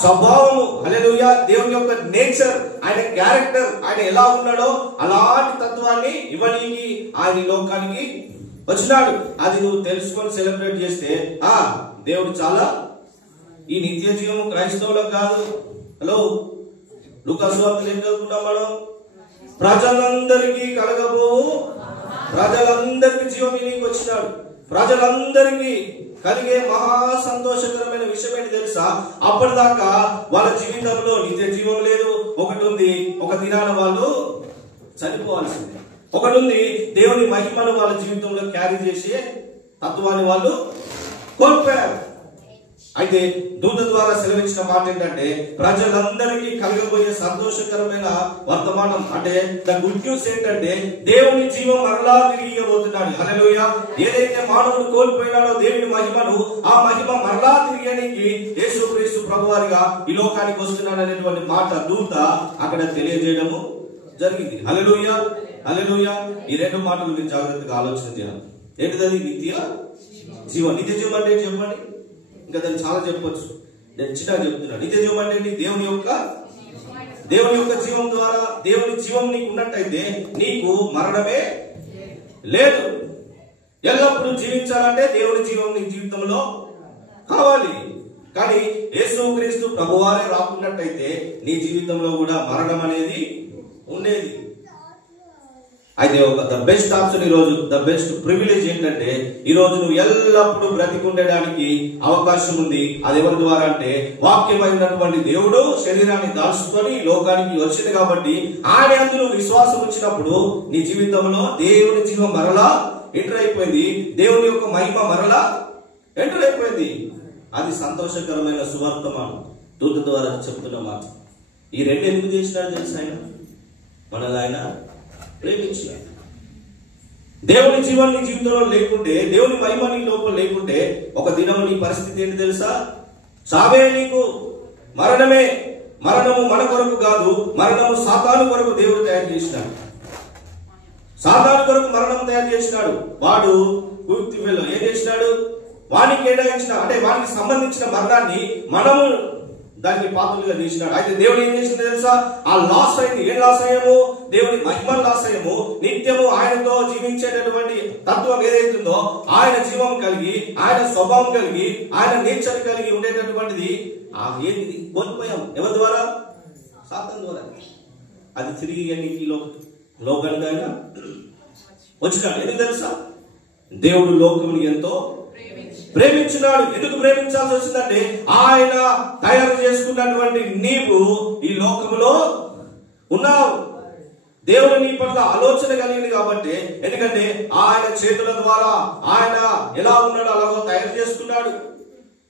స్వభావము. హల్లెలూయా. దేవుని యొక్క నేచర్, ఆయన క్యారెక్టర్, ఆయన ఎలా ఉన్నాడో అలాంటి తత్వాన్ని ఇవ్వడానికి ఆయన లోకానికి వచ్చినాడు. అది నువ్వు తెలుసుకొని సెలబ్రేట్ చేస్తే దేవుడు చాలా. ఈ నిత్య జీవము క్రైస్తవులకు కాదు. హలో, లూకా సువార్తలో ఏం చదువుకుంటాం మనం? ప్రజలందరికీ కలగబోవు, ప్రజలందరికీ జీవం నీకు వచ్చినాడు. ప్రజలందరికీ కలిగే మహా సంతోషకరమైన విషయం ఏంటి తెలుసా? అప్పటిదాకా వాళ్ళ జీవితంలో నిత్య జీవం లేదు. ఒకటి ఉంది, ఒక దినాన వాళ్ళు చనిపోవాల్సిందే. ఒకటి ఉంది, దేవుని మహిమను వాళ్ళ జీవితంలో క్యారీ చేసే తత్వాన్ని వాళ్ళు కోల్పోయారు. అయితే దూత ద్వారా సెలవించిన మాట ఏంటంటే ప్రజలందరికీ కలగబోయే సంతోషకరమైన వర్తమానం, అంటే ద గుడ్ న్యూస్ ఏంటంటే దేవుని జీవం మరలా తిరిగి ఇవ్వబోతున్నాడు. హల్లెలూయా. ఏదైతే మానవుడు కోల్పోయినాడో దేవుని మహిమను, ఆ మహిమ మరలా తిరిగేనికి యేసుక్రీస్తు ప్రభువారిగా ఈ లోకానికి వస్తున్నాడు అనేటువంటి మాట దూత అక్కడ తెలియజేయడము జరిగింది. హల్లెలూయా, హల్లెలూయా. ఈ రెండు మాటలు మీరు జాగ్రత్తగా ఆలోచన చేయాలి. ఏంటిది? నిత్య జీవం. నిత్య జీవం అంటే చెప్పండి, ఇంకా దాన్ని చాలా చెప్పొచ్చు, నేను చిన్నగా చెప్తున్నాను. నిత్య జీవం అంటే దేవుని యొక్క జీవం ద్వారా, దేవుని జీవం నీకు ఉన్నట్టయితే నీకు మరణమే లేదు. ఎల్లప్పుడూ జీవించాలంటే దేవుని జీవం నీ జీవితంలో కావాలి. కానీ యేసుక్రీస్తు ప్రభువారే రాకున్నట్టయితే నీ జీవితంలో కూడా మరణం అనేది ఉండేది. అయితే ద బెస్ట్ ఆప్షన్ ఈ రోజు, ద బెస్ట్ ప్రివిలేజ్ ఏంటంటే ఈ రోజు నువ్వు ఎల్లప్పుడూ బ్రతికుండడానికి అవకాశం ఉంది. అది ఎవరి ద్వారా అంటే వాక్యమైనటువంటి దేవుడు శరీరాన్ని దాల్చుకొని లోకానికి వచ్చింది కాబట్టి ఆయన యందు విశ్వాసం ఉంచినప్పుడు నీ జీవితంలో దేవుని జీవం మరలా ఎంటర్ అయిపోయింది, దేవుని యొక్క మహిమ మరలా ఎంటర్ అయిపోయింది. అది సంతోషకరమైన సువార్తమానం దూత ద్వారా చెప్తున్న మాట. ఈ రెండు ఎందుకు చేసినాడు తెలుసు? ఆయన మనల్ని ఆయన ప్రేమించాడు. దేవుని జీవం నీ జీవితంలో లేకుంటే, దేవుని మహిమ నీ లోపల లేకుంటే ఒక దినం నీ పరిస్థితి ఏంటి తెలుసా? చావే నీకు, మరణమే. మరణము మన కొరకు కాదు, మరణము సాతాను కొరకు దేవుడు తయారు చేసినాడు. సాతాను కొరకు మరణం తయారు చేసినాడు. వాడు గుర్తి వెళ్ళ ఏం చేసినాడు? వానికి కేటాయించిన, అంటే వానికి సంబంధించిన మరణాన్ని మనము దానికి పాత్రలుగా చేసినాడు. అయితే దేవుడు ఏం చేసింది తెలుసా? ఆ లాస్ అయింది. ఏం లాస్ అయ్యాము? దేవుని మహిమ లాస్ అయ్యాము. నిత్యము ఆయనతో జీవించేటటువంటి తత్వం ఏదైతుందో, ఆయన జీవం కలిగి, ఆయన స్వభావం కలిగి, ఆయన నేచర్ కలిగి ఉండేటటువంటిది ఏంటిది కోల్పోయాం. ఎవరి ద్వారా? సాతాను ద్వారా. అది తిరిగి లోకానికి ఆయన వచ్చినాడు. ఎందుకు తెలుసా? దేవుడు లోకముని ఎంతో ప్రేమించున్నాడు. ఎందుకు ప్రేమించాల్సి వచ్చిందంటే ఆయన తయారు చేసుకున్నటువంటి నీవు ఈ లోకములో ఉన్నావు. దేవుడు నీ పట్ల ఆలోచన కలిగింది కాబట్టి, ఎందుకంటే ఆయన చేతుల ద్వారా ఆయన ఎలా ఉన్నాడో అలాగో తయారు చేసుకున్నాడు.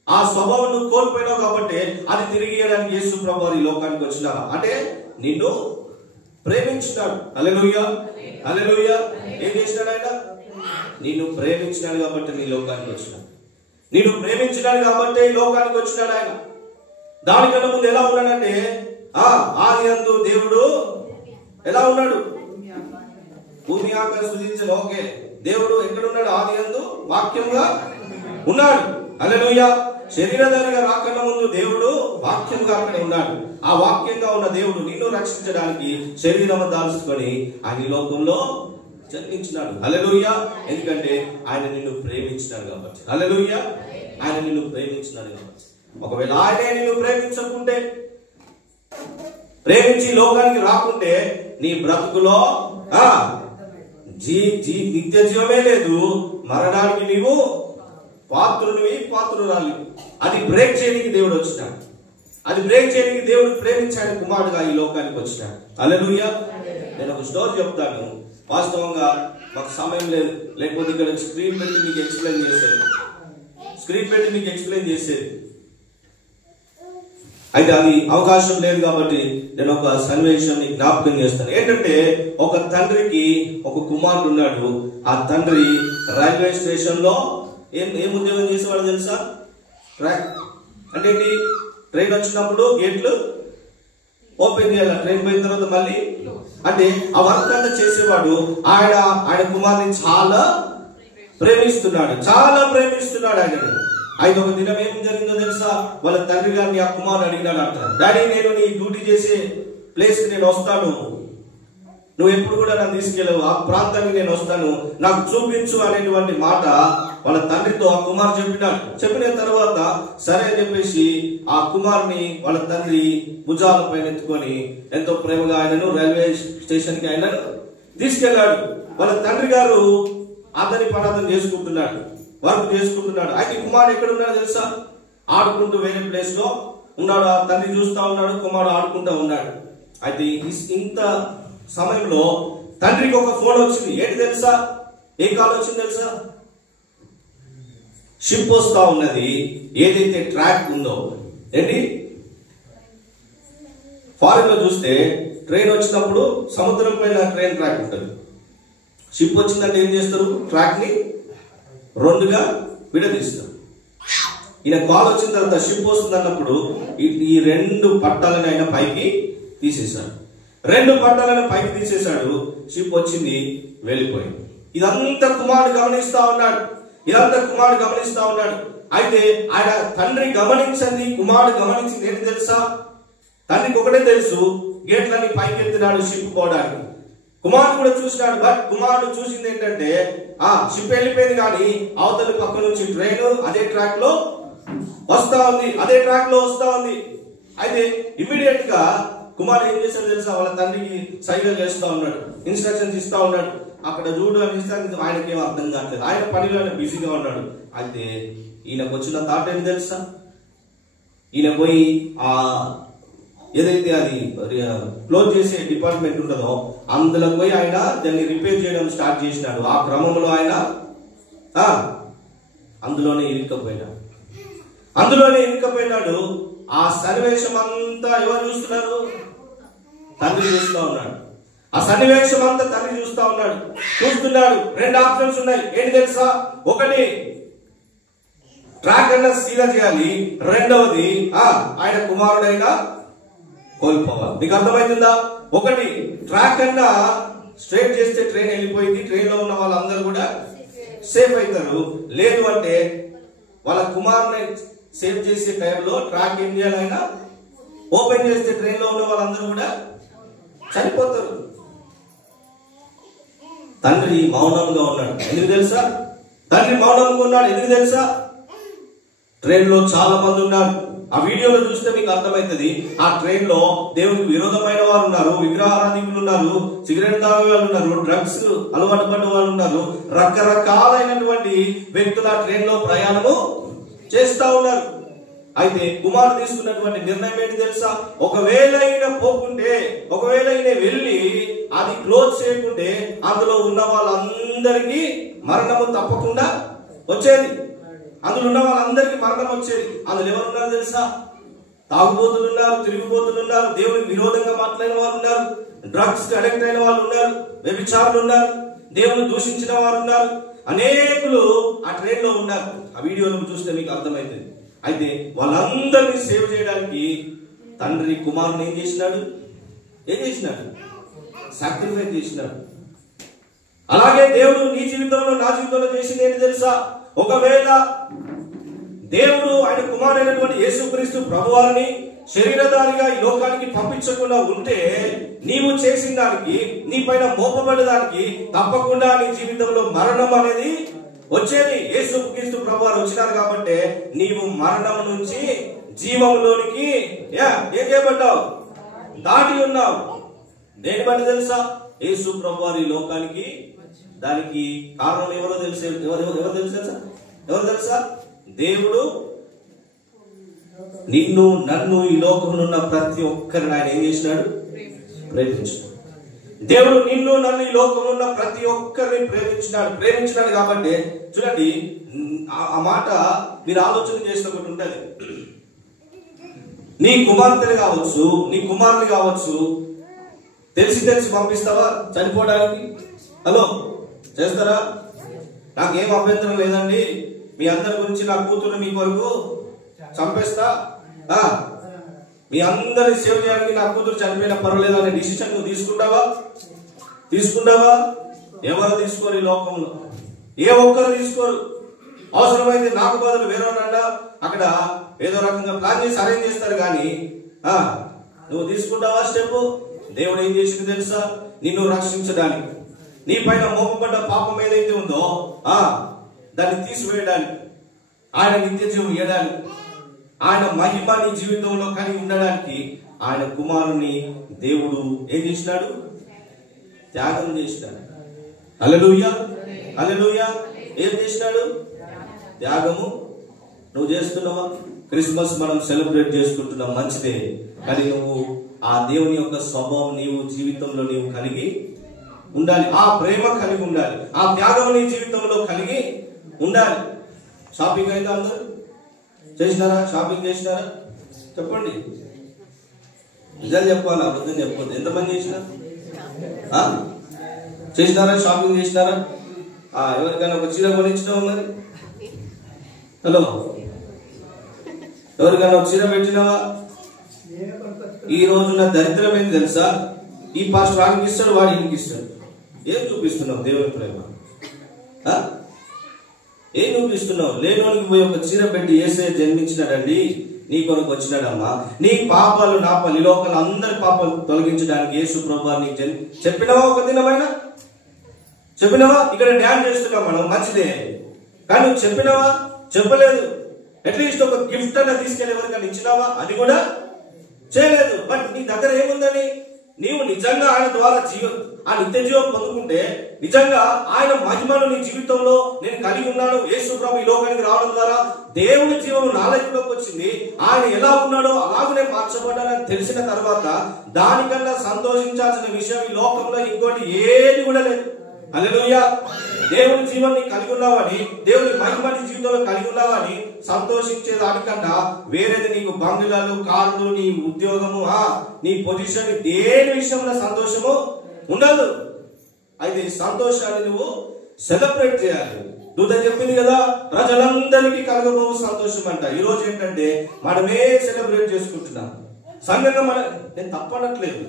ఆ స్వభావం నువ్వు కోల్పోయినావు కాబట్టి అది తిరిగి ఇవ్వడానికి యేసు ప్రభువు ఈ లోకానికి వచ్చినాడు. అంటే నిన్ను ప్రేమించున్నాడు. హల్లెలూయా, హల్లెలూయా. ఏం చేసినాడు ఆయన? నిన్ను ప్రేమించినాడు కాబట్టి నీ లోకానికి వచ్చినాడు. నిన్ను ప్రేమించినాడు కాబట్టి ఈ లోకానికి వచ్చినాడు ఆయన. దానికన్నా ముందు ఎలా ఉన్నాడంటే ఆది యందు దేవుడు ఎలా ఉన్నాడు? భూమి ఆకాశం సృజించిన. ఓకే, దేవుడు ఎక్కడున్నాడు? ఆది యందు వాక్యంగా ఉన్నాడు. హల్లెలూయా. శరీరధారిగా రాకన్నా ముందు దేవుడు వాక్యంగా అక్కడ ఉన్నాడు. ఆ వాక్యంగా ఉన్న దేవుడు నిన్ను రక్షించడానికి శరీరం దాల్చుకొని ఆయన ఈ లోకంలో జన్మించినాడు. హల్లెలూయా. ఎందుకంటే ఆయన నిన్ను ప్రేమించినాడు కాబట్టి. హల్లెలూయా. ఆయన నిన్ను ప్రేమించినాడు కాబట్టి. ఒకవేళ ఆయనే నిన్ను ప్రేమించకుంటే, ప్రేమించి లోకానికి రాకుంటే నీ బ్రతుకులో నిత్య జీవమే లేదు, మరణానికి నీవు పాత్రురాలి. అది బ్రేక్ చేయడానికి దేవుడు వచ్చినాడు. అది బ్రేక్ చేయడానికి దేవుడు ప్రేమించాడు, కుమారుడుగా ఈ లోకానికి వచ్చినాడు. హల్లెలూయా. నేను ఒక స్టోరీ చెప్తాను. వాస్తవంగా మాకు సమయం లేదు, లేకపోతే ఇక్కడ స్క్రీన్ పెట్టి మీకు ఎక్స్ప్లెయిన్ చేసేది. అయితే అది అవకాశం లేదు కాబట్టి నేను ఒక సన్నివేశాన్ని జ్ఞాపకం చేస్తాను. ఏంటంటే ఒక తండ్రికి ఒక కుమారుడు ఉన్నాడు. ఆ తండ్రి రైల్వే స్టేషన్ లో ఏం ఉద్యోగం చేసేవాడు తెలుసా? ట్రాక్ అంటే ట్రైన్ వచ్చినప్పుడు గేట్లు ఓపెన్ చేయాలి, ట్రైన్ పోయిన తర్వాత మళ్ళీ, అంటే ఆ వర్క్ అంతా చేసేవాడు. ఆయన కుమారుని చాలా ప్రేమిస్తున్నాడు ఆయనను. అయితే ఒక దినం ఏం జరిగిందో తెలుసా? వాళ్ళ తండ్రి గారిని ఆ కుమారుడు అడిగినాడు అంటారు, డాడీ నేను నీ డ్యూటీ చేసే ప్లేస్ కి నేను వస్తాను, నువ్వు ఎప్పుడు కూడా నన్ను తీసుకెళ్ళవు, ఆ ప్రాంతానికి నేను వస్తాను, నాకు చూపించు అనేటువంటి మాట వాళ్ళ తండ్రితో ఆ కుమారు చెప్పిన తర్వాత సరే అని చెప్పేసి ఆ కుమారుని వాళ్ళ తండ్రి భుజాల పైన ఎత్తుకొని ఎంతో ప్రేమగా ఆయనను రైల్వే స్టేషన్ కి ఆయనను తీసుకెళ్లాడు. వాళ్ళ తండ్రి గారు అతని పని అతను చేసుకుంటున్నాడు, వర్క్ చేసుకుంటున్నాడు. అయితే కుమారుడు ఎక్కడ ఉన్నాడు తెలుసా? ఆడుకుంటూ వేరే ప్లేస్ లో ఉన్నాడు. ఆ తండ్రి చూస్తా ఉన్నాడు, కుమారుడు ఆడుకుంటా ఉన్నాడు. అయితే ఇంత సమయంలో తండ్రికి ఒక ఫోన్ వచ్చింది. ఏంటి తెలుసా? ఏ కాల్ వచ్చింది తెలుసా? షిప్ వస్తా ఉన్నది, ఏదైతే ట్రాక్ ఉందో, ఏంటి ఫారిన్ లో చూస్తే ట్రైన్ వచ్చినప్పుడు సముద్రం పైన ట్రైన్ ట్రాక్ ఉంటుంది. షిప్ వచ్చిందంటే ఏం చేస్తారు? ట్రాక్ ని రెండుగా విడదీస్తారు. ఈయన కాల్ వచ్చిన తర్వాత షిప్ వస్తుంది అన్నప్పుడు ఈ రెండు పట్టాలను ఆయన పైకి తీసేశాడు. రెండు పట్టాలను పైకి తీసేశాడు. షిప్ వచ్చింది, వెళ్ళిపోయింది. ఇదంతా కుమారుడు గమనిస్తా ఉన్నాడు. అయితే ఆయన తండ్రి గమనించింది, కుమారుడు గమనించింది ఏంటి తెలుసా? తండ్రికి ఒకటే తెలుసు, గేట్లన్నీ పైకి ఎత్తినాడు షిప్ పోవడానికి. కుమారుడు కూడా చూసినాడు. బట్ కుమారుడు చూసింది ఏంటంటే షిప్ వెళ్ళిపోయింది, కానీ అవతలి పక్క నుంచి ట్రైన్ అదే ట్రాక్ లో వస్తా ఉంది. అయితే ఇమ్మీడియట్ గా కుమారుడు ఏం చేశాడు తెలుసా? వాళ్ళ తండ్రికి సైగలు చేస్తా ఉన్నాడు, ఇన్స్ట్రక్షన్స్ ఇస్తా ఉన్నాడు. అక్కడ చూడు అని ఇస్తే ఆయనకేం అర్థం కావట్లేదు. ఆయన పనిలో బిజీగా ఉన్నాడు. అయితే ఈయనకు వచ్చిన థాట్ ఏంటి తెలుసా? ఈయన పోయి ఏదైతే అది క్లోజ్ చేసే డిపార్ట్మెంట్ ఉంటుందో అందులో పోయి ఆయన దాన్ని రిపేర్ చేయడం స్టార్ట్ చేసినాడు. ఆ క్రమంలో ఆయన అందులోనే ఇరుక్కపోయినాడు. ఆ సన్నివేశం అంతా ఎవరు చూస్తున్నారు? తండ్రి చూస్తూ ఉన్నాడు. ఆ సన్నివేశం అంతా తండ్రి చూస్తున్నాడు. రెండు ఆప్షన్స్ ఉన్నాయి. ఏంటి తెలుసా? ఒకటి ట్రాక్ అన్న సీదా చేయాలి, రెండవది ఆయన కుమారుడైనా కోల్పోవాలి. నీకు అర్థమవుతుందా? ఒకటి ట్రాక్ అన్నా స్ట్రైట్ చేస్తే ట్రైన్ వెళ్ళిపోయింది, ట్రైన్ లో ఉన్న వాళ్ళందరూ కూడా సేఫ్ అవుతారు. లేదు అంటే వాళ్ళ కుమారుని సేవ్ చేసే టైంలో ట్రాక్ ఏం చేయాలి? ఆయన ఓపెన్ చేస్తే ట్రైన్ లో ఉన్న వాళ్ళందరూ కూడా చనిపోతారు. తండ్రి మౌనంగా ఉన్నాడు. ఎందుకు తెలుసా? ట్రైన్ లో చాలా మంది ఉన్నారు. ఆ వీడియోలో చూస్తే మీకు అర్థమవుతుంది. ఆ ట్రైన్ లో దేవునికి విరోధమైన వారు ఉన్నారు, విగ్రహారాధికులు ఉన్నారు, సిగరెట్ తాగే వాళ్ళు ఉన్నారు, డ్రగ్స్ అలవాటు పడ్డ వాళ్ళు ఉన్నారు, రకరకాలైనటువంటి వ్యక్తులు ఆ ట్రైన్ లో ప్రయాణము చేస్తా ఉన్నారు. అయితే కుమారుడు తీసుకున్నటువంటి నిర్ణయం ఏంటి తెలుసా? ఒకవేళ ఈయన వెళ్ళి అది క్లోజ్ చేయకుంటే అందులో ఉన్న వాళ్ళందరికీ మరణము తప్పకుండా వచ్చేది. అందులో ఉన్న వాళ్ళందరికీ మరణం వచ్చేది. అందులో ఎవరున్నారు తెలుసా? తాగుబోతులు ఉన్నారు, తిరిగిపోతులు ఉన్నారు, దేవునికి విరోధంగా మాట్లాడిన వారు ఉన్నారు, డ్రగ్స్ కి అడిక్ట్ అయిన వాళ్ళు ఉన్నారు, వ్యభిచారులు ఉన్నారు, దేవుని దూషించిన వారు ఉన్నారు, అనేకులు ఆ ట్రైన్ లో ఉన్నారు. ఆ వీడియోలో చూస్తే మీకు అర్థమైంది. అయితే వాళ్ళందరినీ సేవ్ చేయడానికి తండ్రి కుమారుని ఏం చేసినాడు? సాక్రిఫైస్ చేసినాడు. అలాగే దేవుడు నీ జీవితంలో నా జీవితంలో చేసింది ఏంటి తెలుసా? ఒకవేళ దేవుడు ఆయన కుమారుడైనటువంటి యేసుక్రీస్తు ప్రభువారిని శరీరధారిగా ఈ లోకానికి పంపించకుండా ఉంటే నీవు చేసిన దానికి, నీ పైన మోపబడేదానికి తప్పకుండా నీ జీవితంలో మరణం అనేది వచ్చేది. యేసుక్రీస్తు ప్రభువారు వచ్చినారు కాబట్టి నీవు మరణం నుంచి జీవంలోనికి ఏం చేయబడ్డావు? దాటి ఉన్నావు. దేని బట్టి తెలుసా? యేసు ప్రభువారు ఈ లోకానికి, దానికి కారణం ఎవరో తెలుసా? దేవుడు నిన్ను నన్ను ఈ లోకంలో ఉన్న ప్రతి ఒక్కరిని ఆయన ఏం చేసినాడు? ప్రేమించాడు. దేవుడు నిన్ను నన్ను ఈ లోకంలో ఉన్న ప్రతి ఒక్కరిని ప్రేమించినాడు కాబట్టి చూడండి, ఆ మాట మీరు ఆలోచన చేస్తే ఒకటి ఉంటది. నీ కుమార్తెని కావచ్చు, నీ కుమారుని కావచ్చు, తెలిసి పంపిస్తావా చనిపోవడానికి? హలో, చేస్తారా? నాకేం అభ్యంతరం లేదండి, మీ అందరి గురించి నా కూతురు మీ కొరకు చంపేస్తా, మీ అందరిని సేవ్ చేయడానికి నా కూతురు చనిపోయినా పర్వాలేదు అనే డిసిషన్ నువ్వు తీసుకుంటావా? ఎవరు తీసుకోరు ఈ లోకంలో, ఏ ఒక్కరు తీసుకోరు. అవసరమైతే నాకు బదులు వేరేవాళ్ళ అక్కడ ఏదో రకంగా ప్లాన్ చేసి అరేంజ్ చేస్తారు, కానీ నువ్వు తీసుకుంటావా స్టెప్? దేవుడు ఏం చేసింది తెలుసా? నిన్ను రక్షించడానికి, నీ పైన మోపబడ్డ పాపం ఏదైతే ఉందో దాన్ని తీసివేయడానికి, ఆయన నిత్య జీవం ఇవ్వడానికి, ఆయన మహిమ నీ జీవితంలో కలిగి ఉండడానికి ఆయన కుమారుని దేవుడు ఏం చేసినాడు? త్యాగం చేసినాడు. హల్లెలూయా, హల్లెలూయా. ఏం చేసినాడు? త్యాగము. నువ్వు చేస్తున్నావా? క్రిస్మస్ మనం సెలబ్రేట్ చేసుకుంటున్నాం, మంచిదే. కానీ నువ్వు ఆ దేవుని యొక్క స్వభావం నీవు జీవితంలో నీవు కలిగి ఉండాలి. ఆ ప్రేమ కలిగి ఉండాలి. ఆ త్యాగం నీ జీవితంలో కలిగి ఉండాలి. షాపింగ్ అయితే అందరూ చేసినారా? షాపింగ్ చేసినారా? చెప్పండి, నిజాలు చెప్పాలా, అబద్ధం చెప్పొద్దు. ఎంతమంది చేసినారా? షాపింగ్ చేసినారా? ఎవరికైనా ఒక చీర కొనిచ్చినావు? మరి హలో, ఎవరికైనా ఒక చీర పెట్టినావా? ఈ రోజున దరిద్రం ఏంటి తెలుసా? ఈ పాస్టర్ వాడికి ఇస్తాడు, వాడు ఇంటికి ఇస్తాడు. ఏం చూపిస్తున్నావు దేవుని ప్రేమ? ఏం చూపిస్తున్నావు? లేనోనికి పోయి ఒక చీర పెట్టి యేసయ్య జన్మించినాడండి, నీ కొరకు వచ్చినాడమ్మా. నీ పాపాలు నా పని లోకల్ అందరి పాపాలు తొలగించడానికి యేసు ప్రభువు నీకు చెప్పినవా? ఒక దినమైనా చెప్పినవా? ఇక్కడ డ్యాన్స్ చేస్తున్నాం మనం, మంచిదే, కానీ నువ్వు చెప్పినవా? చెప్పలేదు. అట్లీస్ట్ ఒక గిఫ్ట్ అన్న తీసుకెళ్ళి ఎవరికైనా ఇచ్చినావా? అది కూడా చేయలేదు. బట్ నీ దగ్గర ఏముందని? నీవు నిజంగా ఆయన ద్వారా ఆ నిత్య జీవం పొందుకుంటే, నిజంగా ఆయన మహిమను నీ జీవితంలో నేను కలిగి ఉన్నాను, యేసు ప్రభు ఈ లోకానికి రావడం ద్వారా దేవుని జీవం నా లైఫ్లోకి వచ్చింది, ఆయన ఎలా ఉన్నాడో అలాగనే మార్చబడ్డానని తెలిసిన తర్వాత దానికన్నా సంతోషించాల్సిన విషయం ఈ లోకంలో ఇంకోటి ఏది కూడా లేదు. హల్లెలూయా. దేవుని జీవాన్ని కలిగి ఉన్నావని, దేవుని మహిమని జీవితంలో కలిగి ఉన్నావని సంతోషించే దానికన్నా వేరేది నీకు బంగ్లాలు, కార్లు, నీ ఉద్యోగము, నీ పొజిషన్, దేని విషయంలో సంతోషము ఉండదు. అయితే ఈ సంతోషాన్ని నువ్వు సెలబ్రేట్ చేయాలి. దూత చెప్పింది కదా, ప్రజలందరికీ కలగబోవు సంతోషం అంట. ఈ రోజు ఏంటంటే మనమే సెలబ్రేట్ చేసుకుంటున్నాం. సంఘంగా నేను తప్పనట్లేదు,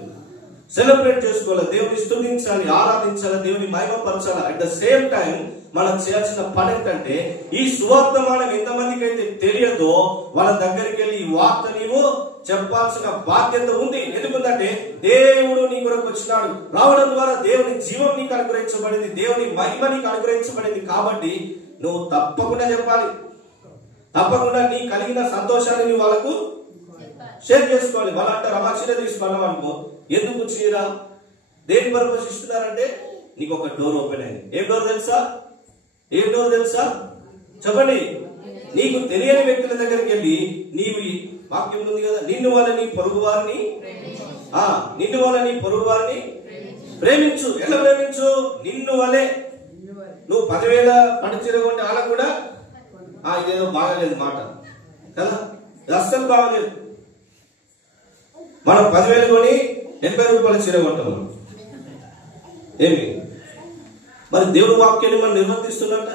సెలబ్రేట్ చేసుకోవాలి, దేవుని స్తుతించాలి, ఆరాధించాలి, దేవుని మహిమపరచాలి. అట్ ద సేమ్ టైం మనం చేయాల్సిన పని ఏంటంటే, ఈ సువార్తమానం ఎంతమందికి అయితే తెలియదో వాళ్ళ దగ్గరికి వెళ్ళి ఈ వార్త నీవు చెప్పాల్సిన బాధ్యత ఉంది. ఎందుకంటే దేవుడు నీ కొరకు వచ్చినాడు, రావడం ద్వారా దేవుని జీవం నీకు అనుగ్రహించబడింది, దేవుని మహిమ నీకు అనుగ్రహించబడింది. కాబట్టి నువ్వు తప్పకుండా చెప్పాలి, తప్పకుండా నీ కలిగిన సంతోషాన్ని నువ్వు వాళ్ళకు షేర్ చేసుకోవాలి. వాళ్ళు అంటారు, అమ్మా చీర తీసుకున్నాం అనుకో, ఎందుకు చీర, దేని పర్పస్ ఇస్తున్నారంటే నీకు ఒక డోర్ ఓపెన్ అయింది. ఏం డోర్ తెలుసా? ఏం డోర్ తెలుసా? చెప్పండి. నీకు తెలియని వ్యక్తుల దగ్గరికి వెళ్ళి నీవు, వాక్యం ఉంది కదా, నిన్ను వాళ్ళని పొరుగు వారిని ప్రేమించు. ఎలా ప్రేమించు? నిన్ను వలే. నువ్వు 10,000 పట్టు చీర కొంటే వాళ్ళకు కూడా ఇదేదో బాగలేదు మాట కదా, అస్సలు బాగలేదు. మనం 10,000 కొని 80 రూపాయల చీర కొంటాం. ఏమి మరి దేవుడు వాక్యాన్ని మనం నిర్వర్తిస్తున్నట్ట.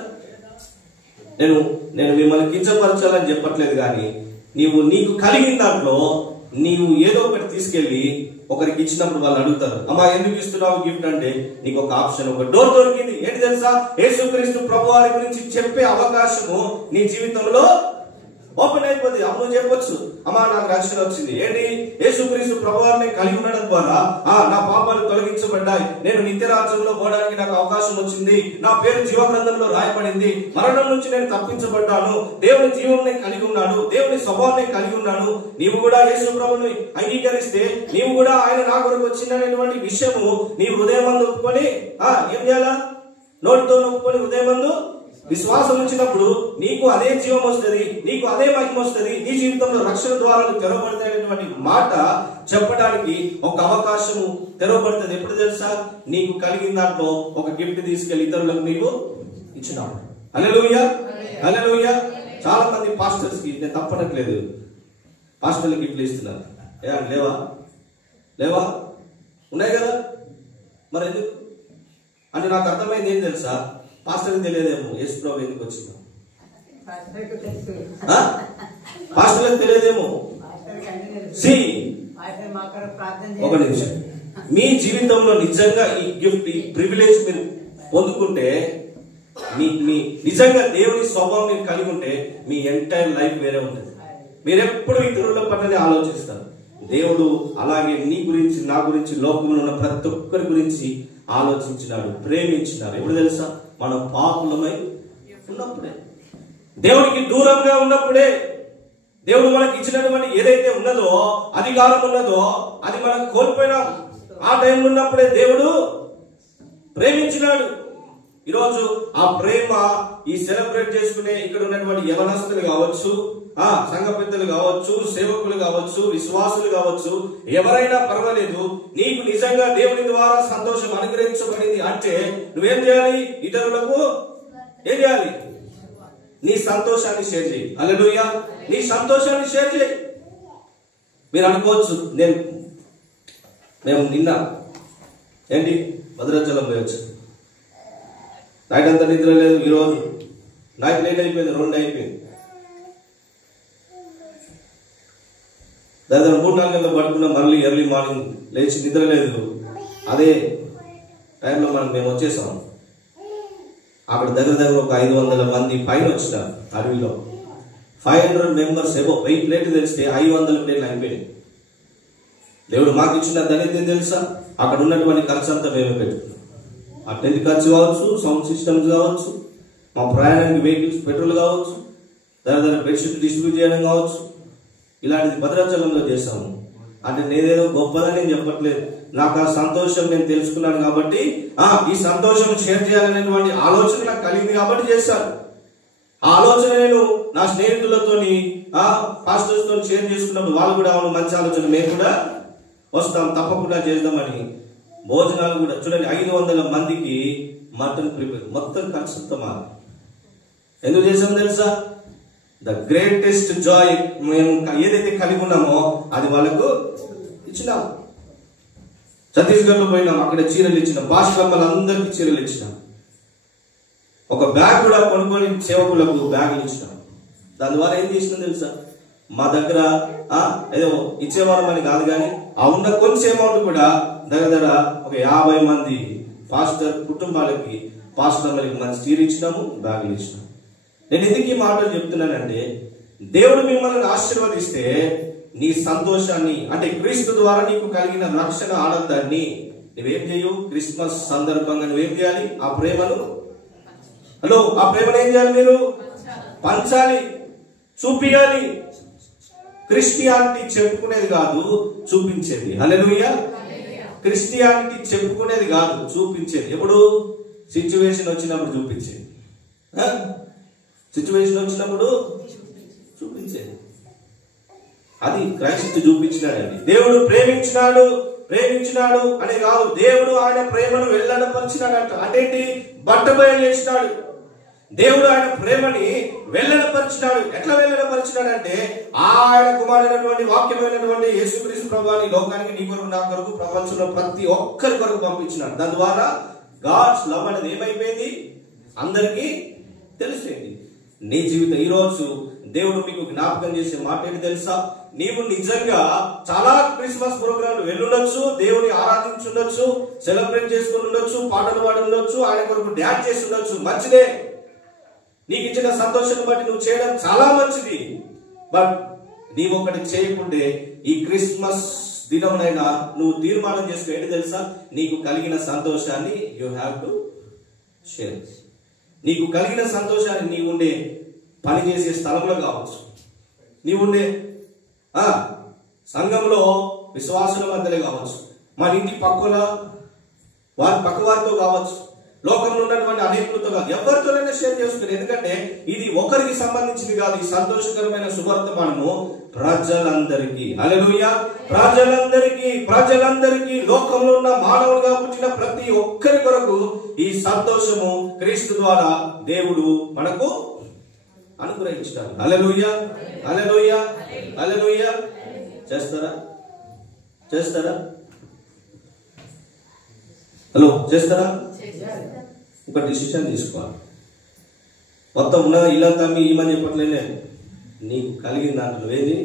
నేను మిమ్మల్ని కించపరచాలని చెప్పట్లేదు, కానీ నీకు కలిగిన దాంట్లో నీవు ఏదో ఒకటి తీసుకెళ్లి ఒకరికి ఇచ్చినప్పుడు వాళ్ళు అడుగుతారు, అమ్మా ఎందుకు ఇస్తున్నావు గిఫ్ట్ అంటే నీకు ఒక ఆప్షన్, ఒక డోర్ దొరికింది. ఏంటి తెలుసా? యేసుక్రీస్తు ప్రభువారి గురించి చెప్పే అవకాశము నీ జీవితంలో ఓపెన్ అయిపోతుంది. అప్పుడు చెప్పొచ్చు, అమ్మా నాకు రక్షణ వచ్చింది. ఏంటి? యేసుక్రీస్తు ప్రభువారిని కలిగి ఉండడం ద్వారా నా పాపాలు తొలగించబడ్డాయి, నేను నిత్య రాజ్యంలో పోవడానికి నాకు అవకాశం వచ్చింది, నా పేరు జీవ గ్రంథంలో రాయబడింది, మరణం నుంచి నేను తప్పించబడ్డాను, దేవుని జీవాన్ని కలిగి ఉన్నాను, దేవుని స్వభావాన్ని కలిగి ఉన్నాను. నీవు కూడా యేసు ప్రభువుని అంగీకరిస్తే, నీవు కూడా ఆయన నా కొరకు వచ్చినటువంటి విషయము నీ హృదయమందు ఒప్పుకొని ఏం చేయాలా? నోటితో ఒప్పుకొని హృదయమందు విశ్వాసం ఉంచినప్పుడు నీకు అదే జీవం వస్తుంది, నీకు అదే మహిమ వస్తుంది, నీ జీవితంలో రక్షణ ద్వారాలు తెరవబడతాయనేటువంటి మాట చెప్పడానికి ఒక అవకాశము తెరవబడుతుంది. ఎప్పుడు తెలుసా? నీకు కలిగిన దాంట్లో ఒక గిఫ్ట్ తీసుకెళ్లి ఇతరులకు నీవు ఇచ్చినావు. హల్లెలూయా, హల్లెలూయా. చాలా మంది పాస్టర్స్ కి, నేను తప్పనట్లేదు, పాస్టర్లు గిఫ్ట్లు ఇస్తున్నారు. లేవా? ఉన్నాయి కదా, మరి ఎందుకు అంటే నాకు అర్థమైంది. ఏం తెలుసా? పాస్టర్కి తెలియదేమో యేసు ప్రభు ఎందుకు వచ్చిందో, పాస్టర్లకు తెలియదేమో. ఒక నిమిషం, మీ జీవితంలో నిజంగా ఈ గిఫ్ట్, ఈ ప్రివిలేజ్ మీరు పొందుకుంటే, మీ నిజంగా దేవుని స్వభావం మీరు కలిగి ఉంటే మీ ఎంటైర్ లైఫ్ వేరే ఉంటుంది. మీరు ఎప్పుడు ఇతరుల పట్లనే ఆలోచిస్తారు. దేవుడు అలాగే నీ గురించి, నా గురించి, లోకంలో ఉన్న ప్రతి ఒక్కరి గురించి ఆలోచించినాడు, ప్రేమించినాడు. ఎప్పుడు తెలుసా? మనం పాపులమై ఉన్నప్పుడే, దేవుడికి దూరంగా ఉన్నప్పుడే, దేవుడు మనకి ఇచ్చినటువంటి ఏదైతే ఉన్నదో, అధికారం ఉన్నదో, అది మనం కోల్పోయినాం. ఆ టైంలో ఉన్నప్పుడే దేవుడు ప్రేమించినాడు. ఈరోజు ఆ ప్రేమ, ఈ సెలబ్రేట్ చేసుకునే ఇక్కడ ఉన్నటువంటి యవనస్తులు కావచ్చు, సంఘ పెద్దలు కావచ్చు, సేవకులు కావచ్చు, విశ్వాసులు కావచ్చు, ఎవరైనా పర్వాలేదు, నీకు నిజంగా దేవుని ద్వారా సంతోషం అనుగ్రహించబడింది అంటే నువ్వేం చేయాలి? ఇతరులకు ఏం చేయాలి? నీ సంతోషాన్ని షేర్ చేయి. హల్లెలూయా. నీ సంతోషాన్ని షేర్ చేయి. మీరు అనుకోవచ్చు, మేము నిన్న ఏంటి భద్రాచలం పోయొచ్చు, నైట్ అంతా నిద్ర లేదు, ఈరోజు నైట్ లేట్ అయిపోయింది, 2 అయిపోయింది, దాదాపు 3-4 గంటలు పడుకున్నా, మళ్ళీ ఎర్లీ మార్నింగ్ లేచి నిద్ర లేదు. అదే టైంలో మేము వచ్చేసాం. అక్కడ దగ్గర ఒక 500 మంది పైన వచ్చినారు. అడవిలో 500 మెంబర్స్ ఏవో 1000 ప్లేట్లు తెలిస్తే 500 ప్లేట్లు అయిపోయాయి. దేవుడు మాకు ఇచ్చిన ధన్యత ఏం తెలుసా? అక్కడ ఉన్నటువంటి ఖర్చు అంతా మేమే పెట్టుకున్నాం. ఆ టెంట్ ఖర్చు కావచ్చు, సౌండ్ సిస్టమ్స్ కావచ్చు, మా ప్రయాణానికి వెహికల్స్ పెట్రోల్ కావచ్చు, దాని బెడ్షీట్ డిస్ట్రిబ్యూట్ చేయడం కావచ్చు, ఇలాంటిది భద్రాచలంలో చేశాము. అంటే నేనేదో గొప్పదని నేను చెప్పట్లేదు, నాకు ఆ సంతోషం నేను తెలుసుకున్నాను కాబట్టి, ఈ సంతోషం షేర్ చేయాలనేటువంటి ఆలోచన నాకు కలిగింది కాబట్టి చేశాను. ఆ ఆలోచన నేను నా స్నేహితులతోని పాస్టర్స్ తో షేర్ చేసుకున్నప్పుడు వాళ్ళు కూడా అవును మంచి ఆలోచన, మేము కూడా వస్తాం, తప్పకుండా చేద్దామని. భోజనాలు కూడా చూడండి, 500 మందికి మటన్ ప్రిపేర్, మొత్తం ఖర్చుతో మాది. ఎందుకు చేసామో తెలుసా? ద గ్రేటెస్ట్ జాయ్ మేము ఏదైతే కలిగి ఉన్నామో అది వాళ్ళకు ఇచ్చినాం. ఛత్తీస్గఢ్లో పోయినాం, అక్కడ చీరలు ఇచ్చినాం, భాషకమ్మలందరికీ చీరలు ఇచ్చినాం. ఒక బ్యాగ్ కూడా కొనుక్కొని సేవకులకు బ్యాగులు ఇచ్చినాం. దాని ద్వారా ఏం చేసినాం తెలుసా? మా దగ్గర ఏదో ఇచ్చేవారం అని కాదు, కానీ ఆ ఉన్న కొంచెం అమౌంట్ కూడా దగ్గర ఒక 50 మంది పాస్టర్ కుటుంబాలకి, పాస్టర్లకి మంచి చీర ఇచ్చినాము, బ్యాగులు ఇచ్చినాము. నేను ఎందుకు ఈ మాటలు చెప్తున్నానంటే, దేవుడు మిమ్మల్ని ఆశీర్వదిస్తే నీ సంతోషాన్ని, అంటే క్రీస్తు ద్వారా నీకు కలిగిన రక్షణ ఆనందాన్ని నువ్వేం చేయు? క్రిస్మస్ సందర్భంగా నువ్వేం చేయాలి? ఆ ప్రేమను ఆ ప్రేమను ఏం చేయాలి? మీరు పంచాలి, చూపించాలి. క్రిస్టియానిటీ చెప్పుకునేది కాదు, చూపించేది. హల్లెలూయా. క్రిస్టియానిటీ చెప్పుకునేది కాదు, చూపించేది. ఎప్పుడు? సిచ్యువేషన్ వచ్చినప్పుడు చూపించేది. సిచ్యువేషన్ వచ్చినప్పుడు చూపించేది. అది క్రైస్తు చూపించినాడండి. దేవుడు ప్రేమించినాడు అనే కాదు, దేవుడు ఆయన ప్రేమను వెల్లడపరిచినాడంట. అంటే బట్టబయలు చేసినాడు. దేవుడు ఆయన ప్రేమని వెల్లడపరిచినాడు. ఎట్లా వెల్లడపరిచినాడంటే, ఆయన కుమారుడైనటువంటి వాక్యమైనటువంటి యేసుక్రీస్తు ప్రభువుని లోకానికి నీ కొరకు, నా కొరకు, ప్రపంచంలో ప్రతి ఒక్కరి కొరకు పంపించినాడు. దాని ద్వారా గాడ్స్ లవ్ అనేది ఏమైపోయింది? అందరికీ తెలిసింది. నీ జీవితం ఈరోజు దేవుడు మీకు జ్ఞాపకం చేసే మాట ఏంటి తెలుసా? నీవు నిజంగా చాలా క్రిస్మస్ ప్రోగ్రాంలు వెళ్ళుండొచ్చు, దేవుని ఆరాధించుండొచ్చు, సెలబ్రేట్ చేసుకుని ఉండొచ్చు, పాటలు పాడి ఉండొచ్చు, ఆయన కొరకు డ్యాన్స్ చేసి ఉండొచ్చు, మంచిదే. నీకు ఇచ్చిన సంతోషాన్ని బట్టి నువ్వు చేయడం చాలా మంచిది. బట్ నీవు ఒకటి చేయకుంటే ఈ క్రిస్మస్ దినమునైనా నువ్వు తీర్మానం చేసుకో, ఏంటి తెలుసా? నీకు కలిగిన సంతోషాన్ని యూ హ్యావ్ టు షేర్. నీకు కలిగిన సంతోషాన్ని నీ ఉండే పని చేసే స్థలంలో కావచ్చు, నీ ఉండే సంఘంలో విశ్వాసుల మధ్యలో కావచ్చు, మన ఇంటి పక్కల పక్క వారితో కావచ్చు, లోకంలో ఉన్నటువంటి అనేకులతో కాదు, ఎవరితోనైనా షేర్ చేసుకుని. ఎందుకంటే ఇది ఒకరికి సంబంధించింది కాదు. ఈ సంతోషకరమైన సువార్తమానము ప్రజలందరికీ. హల్లెలూయా. ప్రజలందరికీ లోకంలో ఉన్న మానవుడిగా పుట్టిన ప్రతి ఒక్కరి కొరకు ఈ సంతోషము క్రీస్తు ద్వారా దేవుడు మనకు అనుగ్రహించాడు. హల్లెలూయా. చేస్తారా? హలో, చేస్తారా? ఒక డిసిషన్ తీసుకోవాలి. మొత్తం ఉన్నది ఇల్లంతా మీ ఈమని చెప్పట్లేనే, నీకు కలిగిన దాంట్లో ఏది?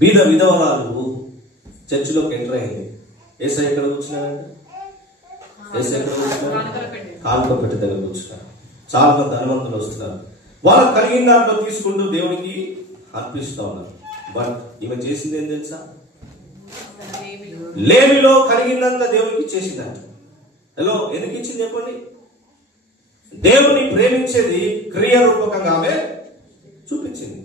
బీద విధవరాలు చర్చిలోకి ఎంటర్ అయింది. ఏసై ఎక్కడ కూర్చున్నారంటే, కానుకపెట్టె దగ్గర కూర్చున్నారు. చాలా మంది ధనవంతులు వస్తున్నారు, వాళ్ళు కలిగిన దాంట్లో తీసుకుంటూ దేవునికి అర్పిస్తూ ఉన్నారు. బట్ ఈమె చేసింది ఏం తెలుసా? లేవిలో కలిగిందంతా దేవునికి ఇచ్చేసిందంట. హలో, ఎందుకు ఇచ్చింది చెప్పండి? దేవుని ప్రేమించేది క్రియారూపకంగా ఆమె చూపించింది.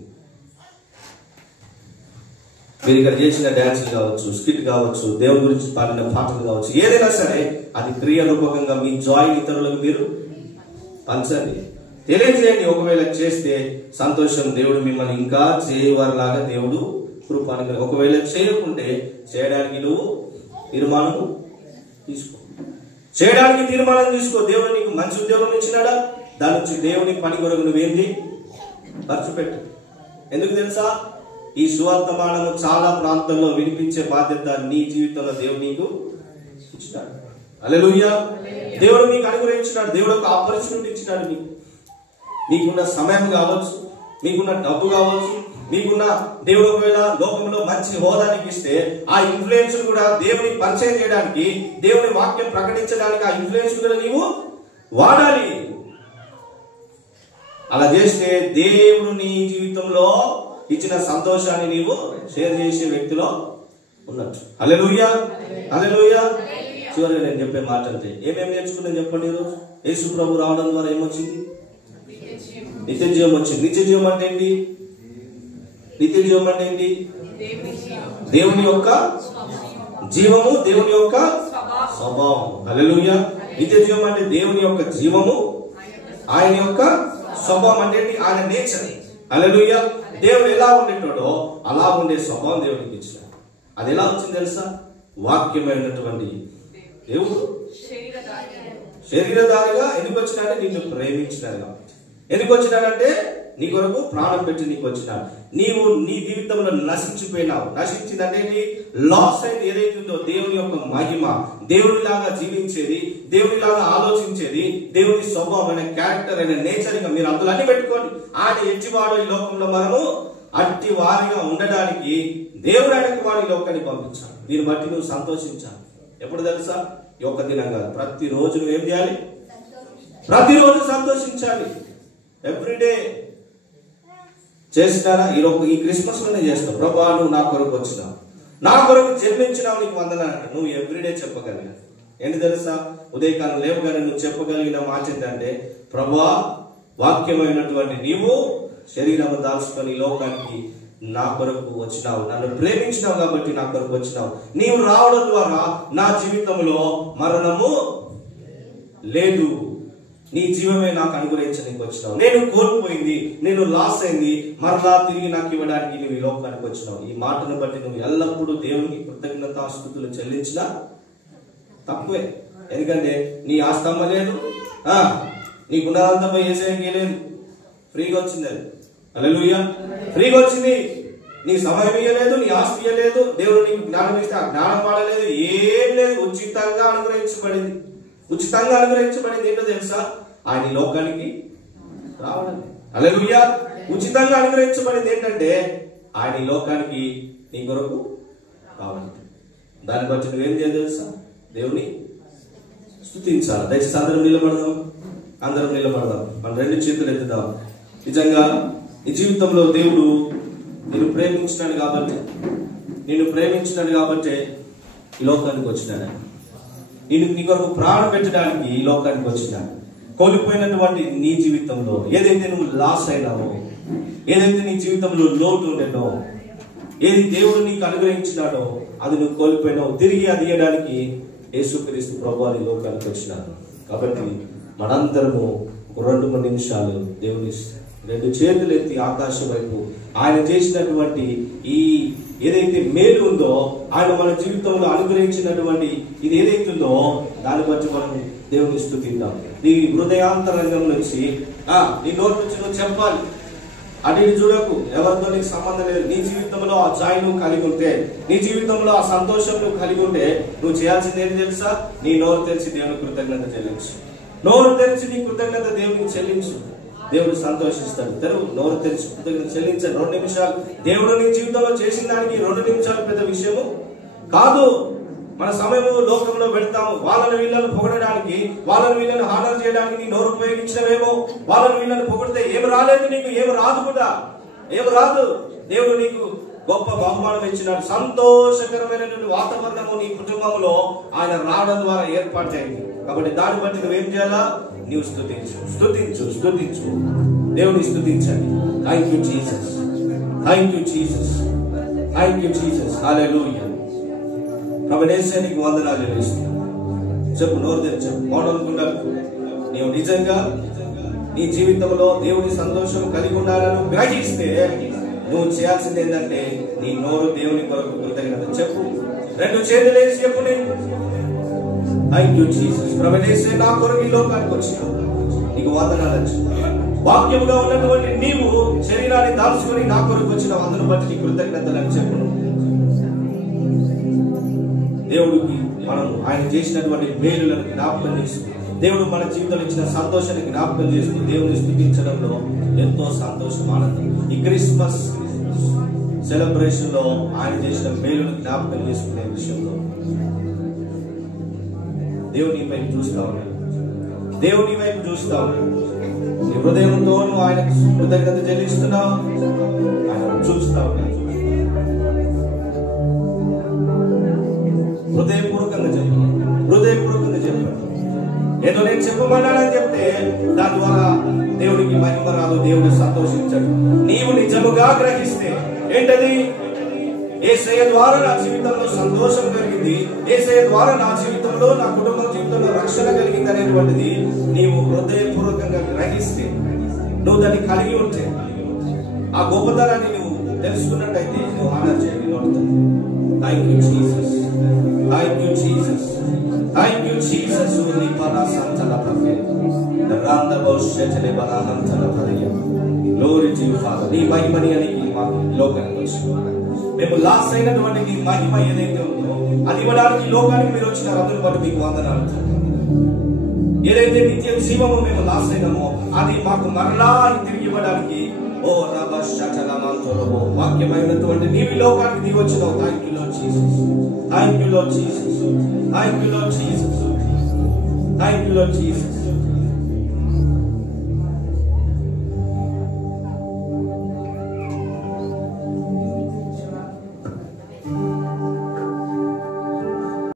మీరు ఇక్కడ చేసిన డాన్సులు కావచ్చు, స్కిట్ కావచ్చు, దేవుని గురించి పాడిన పాటలు కావచ్చు, ఏదైనా సరే అది క్రియారూపకంగా మీ జాయ్ ఇతరులకు మీరు పంచండి, తెలియజేయండి. ఒకవేళ చేస్తే సంతోషం, దేవుడు మిమ్మల్ని ఇంకా చేయవారిలాగా దేవుడు కృపాను. ఒకవేళ చేయకుంటే చేయడానికి నువ్వు తీర్మానం తీసుకో. చేయడానికి తీర్మానం తీసుకో. దేవుడు నీకు మంచి ఉద్యోగం ఇచ్చినాడా, దాని నుంచి దేవుని పని కొరకు నువ్వేంటి ఖర్చు పెట్టు. ఎందుకు తెలుసా? ఈ సువర్తమానము చాలా ప్రాంతాల్లో వినిపించే బాధ్యత నీ జీవితంలో దేవుడు నీకు ఇచ్చినాడు. హల్లెలూయా. దేవుడు మీకు అనుగ్రహించినాడు. దేవుడు ఒక ఆపర్చునిటీ ఇచ్చినాడు. మీకున్న సమయం కావచ్చు, మీకున్న డబ్బు కావచ్చు, మీకున్న దేవుడు ఒకవేళ లోకంలో మంచి హోదానికి ఇస్తే ఆ ఇన్ఫ్లుయెన్స్ కూడా దేవుని పరిచయం చేయడానికి, దేవుని వాక్యం ప్రకటించడానికి ఆ ఇన్ఫ్లుయెన్స్ కూడా నీవు వాడాలి. అలా చేస్తే దేవుడు నీ జీవితంలో ఇచ్చిన సంతోషాన్ని నీవు షేర్ చేసే వ్యక్తిలో ఉన్నట్టు. హల్లెలూయా, హల్లెలూయా. చివరిగా నేను చెప్పే మాట అంటే ఏమేమి నేర్చుకున్నాను చెప్పండి. ఈరోజు యేసు ప్రభు రావడం ద్వారా ఏమొచ్చింది? నిత్య జీవం వచ్చింది. నిత్య జీవం అంటే ఏంటి? నిత్య జీవం అంటే ఏంటి? దేవుని యొక్క జీవము, దేవుని యొక్క స్వభావం. హల్లెలూయా. నిత్య జీవం అంటే దేవుని యొక్క జీవము, ఆయన యొక్క స్వభావం అంటే ఏంటి? ఆయన నేచర్. హల్లెలూయా. దేవుడు ఎలా ఉండేటోడో అలా ఉండే స్వభావం దేవుడికి ఇచ్చాడు. అది ఎలా వచ్చింది తెలుసా? వాక్యమైనటువంటి దేవుడు శరీరధారిగా ఎందుకు వచ్చినాడంటే నిన్ను ప్రేమించినాడు కాబట్టి. ఎందుకు వచ్చినాడంటే నీ కొరకు ప్రాణం పెట్టి నీకు వచ్చినాడు. నీవు నీ జీవితంలో నశించిపోయినావు. నశించిందంటే లాస్ అయింది ఏదైతే ఉందో దేవుని యొక్క మహిమ, దేవునిలాగా జీవించేది, దేవునిలాగా ఆలోచించేది, దేవుని స్వభావం అయిన క్యారెక్టర్ అయిన నేచర్ గా మీరు అందులో అన్ని పెట్టుకోండి. ఆయన ఎట్టివాడు ఈ లోకంలో మనము అట్టి వారిగా ఉండడానికి దేవుడు ఆయనకు వారి లోకాన్ని పంపించాడు. దీన్ని బట్టి నువ్వు సంతోషించాలి. ఎప్పుడు తెలుసా? ఈ ఒక్క దినం కాదు, ప్రతిరోజు నువ్వేం చేయాలి? ప్రతిరోజు సంతోషించాలి. ఎవ్రీడే చేసినారా? ఈ క్రిస్మస్ లోనే చేస్తావు. ప్రభా నువ్వు నా కొరకు వచ్చినావు, నా కొరకు జన్మించినావు, నీకు వందనాలు. నువ్వు ఎవ్రీడే చెప్పగలిగా. ఏంటి తెలుసా? ఉదయకాలం లేవగానే నువ్వు చెప్పగలిగిన మాట ఏంటంటే, ప్రభా వాక్యమైనటువంటి నీవు శరీరం దాల్చుకొని లోకానికి నా కొరకు వచ్చినావు, నన్ను ప్రేమించినావు కాబట్టి నా కొరకు వచ్చినావు. నీవు రావడం ద్వారా నా జీవితంలో మరణము లేదు, నీ జీవమే నాకు అనుగ్రహించడానికి వచ్చినావు. నేను కోల్పోయింది, నేను లాస్ అయింది, మరలా తిరిగి నాకు ఇవ్వడానికి నువ్వు ఈ లోకానికి వచ్చినావు. ఈ మాటను బట్టి నువ్వు ఎల్లప్పుడూ దేవునికి కృతజ్ఞతాస్తుతులు చెల్లించినా తక్కువే. ఎందుకంటే నీ ఆస్తమ్మ లేదు, నీకున్నదంతా పోయి ఏసేకి లేదు, ఫ్రీగా వచ్చింది. అది హల్లెలూయా. ఫ్రీగా వచ్చింది. నీ సమయం ఇయ్యలేదు, నీ ఆస్తి ఇయ్యలేదు, దేవుడు నీకు జ్ఞానం ఇస్తే ఆ జ్ఞానం వాడలేదు, ఏం లేదు. ఉచితంగా అనుగ్రహించబడింది. ఉచితంగా అనుగ్రహించబడింది ఏంటో తెలుసా? ఆయన ఈ లోకానికి రావడం. హల్లెలూయా. ఉచితంగా అనుగ్రహించబడింది ఏంటంటే ఆయన ఈ లోకానికి నీ కొరకు రావడం. దాన్ని బట్టి నువ్వేం చేయాలి తెలుసా? దేవుని స్తుతించాలి. దయచేసి అందరం నిలబడదాం, అందరం నిలబడదాం, మన రెండు చేతులు ఎత్తుదాం. నిజంగా నీ జీవితంలో దేవుడు నిన్ను ప్రేమించినాడు కాబట్టి ఈ లోకానికి వచ్చినాడు. నీ కొరకు ప్రాణం పెట్టడానికి ఈ లోకానికి వచ్చినాడు. కోల్పోయినటువంటి నీ జీవితంలో ఏదైతే నువ్వు లాస్ అయినావో, ఏదైతే నీ జీవితంలో లోటు ఉండేనో, ఏది దేవుడు నీకు అనుగ్రహించినాడో అది నువ్వు కోల్పోయినావు, తిరిగి అది ఇవ్వడానికి యేసుక్రీస్తు ప్రభువు ఈ లోకానికి వచ్చినాడు. కాబట్టి మనందరము 2-3 నిమిషాలు దేవుని రెండు చేతులు ఎత్తి ఆకాశం వైపు ఆయన చేసినటువంటి ఈ ఏదైతే మేలు ఉందో, ఆయన మన జీవితంలో అనుగ్రహించినటువంటి ఇది ఏదైతే ఉందో దాన్ని బట్టి మనం దేవుని స్తుతిద్దాం. నీ హృదయాంతరంగం నుంచి నీ నోటి నుంచి నువ్వు చెప్పాలి. అటు ఇటు చూడకు, ఎవరితో నీకు సంబంధం లేదు. నీ జీవితంలో ఆ జాయ్ నువ్వు కలిగి ఉంటే, నీ జీవితంలో ఆ సంతోషం నువ్వు కలిగి ఉంటే నువ్వు చేయాల్సింది ఏంటి తెలుసా? నీ నోరు తెరిచి దేవుని కృతజ్ఞత చెల్లించు. నోరు తెరిచి నీ కృతజ్ఞత దేవునికి చెల్లించు. దేవుడు సంతోషిస్తాడు. తెరువు, నోరు తెరిచి కృతజ్ఞత చెల్లించండి. 2 నిమిషాలు దేవుడు నీ జీవితంలో చేసిన దానికి 2 నిమిషాలు పెద్ద విషయము కాదు. మన సమయము లోకంలో పెడతాము, వాళ్ళని వీళ్ళని పొగడడానికి, వాళ్ళని వీళ్ళని హానర్ చేయడానికి నీ నోరు ఉపయోగించినవేమో. వాళ్ళని వీళ్ళని పొగిడితే ఏమి రాలేదు, నీకు ఏమి రాదు కూడా, ఏమి రాదు. దేవుడు నీకు గొప్ప బహుమానం ఇచ్చినాడు. సంతోషకరమైనటువంటి వాతావరణము నీ కుటుంబంలో ఆయన రావడం ద్వారా ఏర్పాటు చేయండి. కాబట్టి దాన్ని బట్టి నువ్వేం చేయాలా? నీవు స్తుతించు. దేవుని స్తుతించండి. Thank you Jesus, thank you Jesus, thank you Jesus. Hallelujah. ప్రభునేశ్వరికి వందనాలు చెల్లిస్తున్నాను. చెప్పు, నోరు తెరిచి మౌనంగా. నీవు నిజంగా నీ జీవితంలో దేవుని సంతోషం కలిగి ఉండాలని గ్రహిస్తే నువ్వు చేయాల్సింది ఏంటంటే నీ నోరు దేవుని కొరకు కృతజ్ఞత చెప్పు. 2 చేతులు వేసి చెప్పు. నేను థ్యాంక్ యూ జీసస్. ప్రభువే నా కొరకు ఈ లోకానికి వచ్చినావు, నీకు వందనాలు. వాక్యముగా ఉన్నటువంటి నీవు శరీరాన్ని దాల్చుకొని నా కొరకు వచ్చినావు, అందును బట్టి నీ కృతజ్ఞతలు అని చెప్పు. దేవుడికి మనం ఆయన చేసినటువంటి మేలులను జ్ఞాపకం చేస్తూ, దేవుడు మన జీవితంలో ఇచ్చిన సంతోషాన్ని జ్ఞాపకం చేస్తూ దేవుని స్తుతించడంలో ఎంతో సంతోషం, ఆనందం. ఈ క్రిస్మస్ సెలబ్రేషన్ లో ఆయన చేసిన మేలును జ్ఞాపకం చేసుకునే విషయంలో దేవుని వైపు చూస్తా ఉన్నాడు, దేవుని వైపు చూస్తా ఉన్నాడు. నీ హృదయంతో నువ్వు ఆయనకు కృతజ్ఞత చెల్లిస్తున్నావు, ఆయన చూస్తా ఉన్నాడు. హృదయపూర్వకంగా చెప్పాను, హృదయపూర్వకంగా చెప్పాను. ఏదో నేను చెప్పమన్నానని చెప్తే దాని ద్వారా దేవుడికి మహిమ రాదు, దేవుడు సంతోషించాడు. నీవు నిజముగా గ్రహిస్తే ఏంటది? యేసయ్య ద్వారా నా జీవితంలో సంతోషం కలిగింది, యేసయ్య ద్వారా నా జీవితంలో, నా కుటుంబ జీవితంలో రక్షణ కలిగింది అనేటువంటిది నీవు హృదయపూర్వకంగా గ్రహిస్తే, నువ్వు దాన్ని కలిగి ఉంటే, ఆ గొప్పతనాన్ని నువ్వు తెలుసుకున్నట్టయితే నువ్వు ఆనర్ చేయాలి. Thank you Jesus, thank you Jesus, thank you Jesus. Glory to you father. నీ మహిమని అని మాకు లోకానికి వచ్చిన మేము లాస్ అయినటువంటి నీ మహిమ ఏదైతే ఉందో అది ఇవ్వడానికి లోకానికి మీరు వచ్చినారు, అందుకు బట్టి మీకు వందనాలు. ఏదైతే నిత్య జీవము మేము లాస్ అయినామో అది మాకు మరలా తిరిగి ఇవ్వడానికి ఓ రబ శటలమంతోరబో వాక్యమైనటువంటి నీవి లోకానికి దిగి వచ్చినావు. Thank you lord Jesus, thank you lord Jesus, thank you lord Jesus, thank you lord Jesus.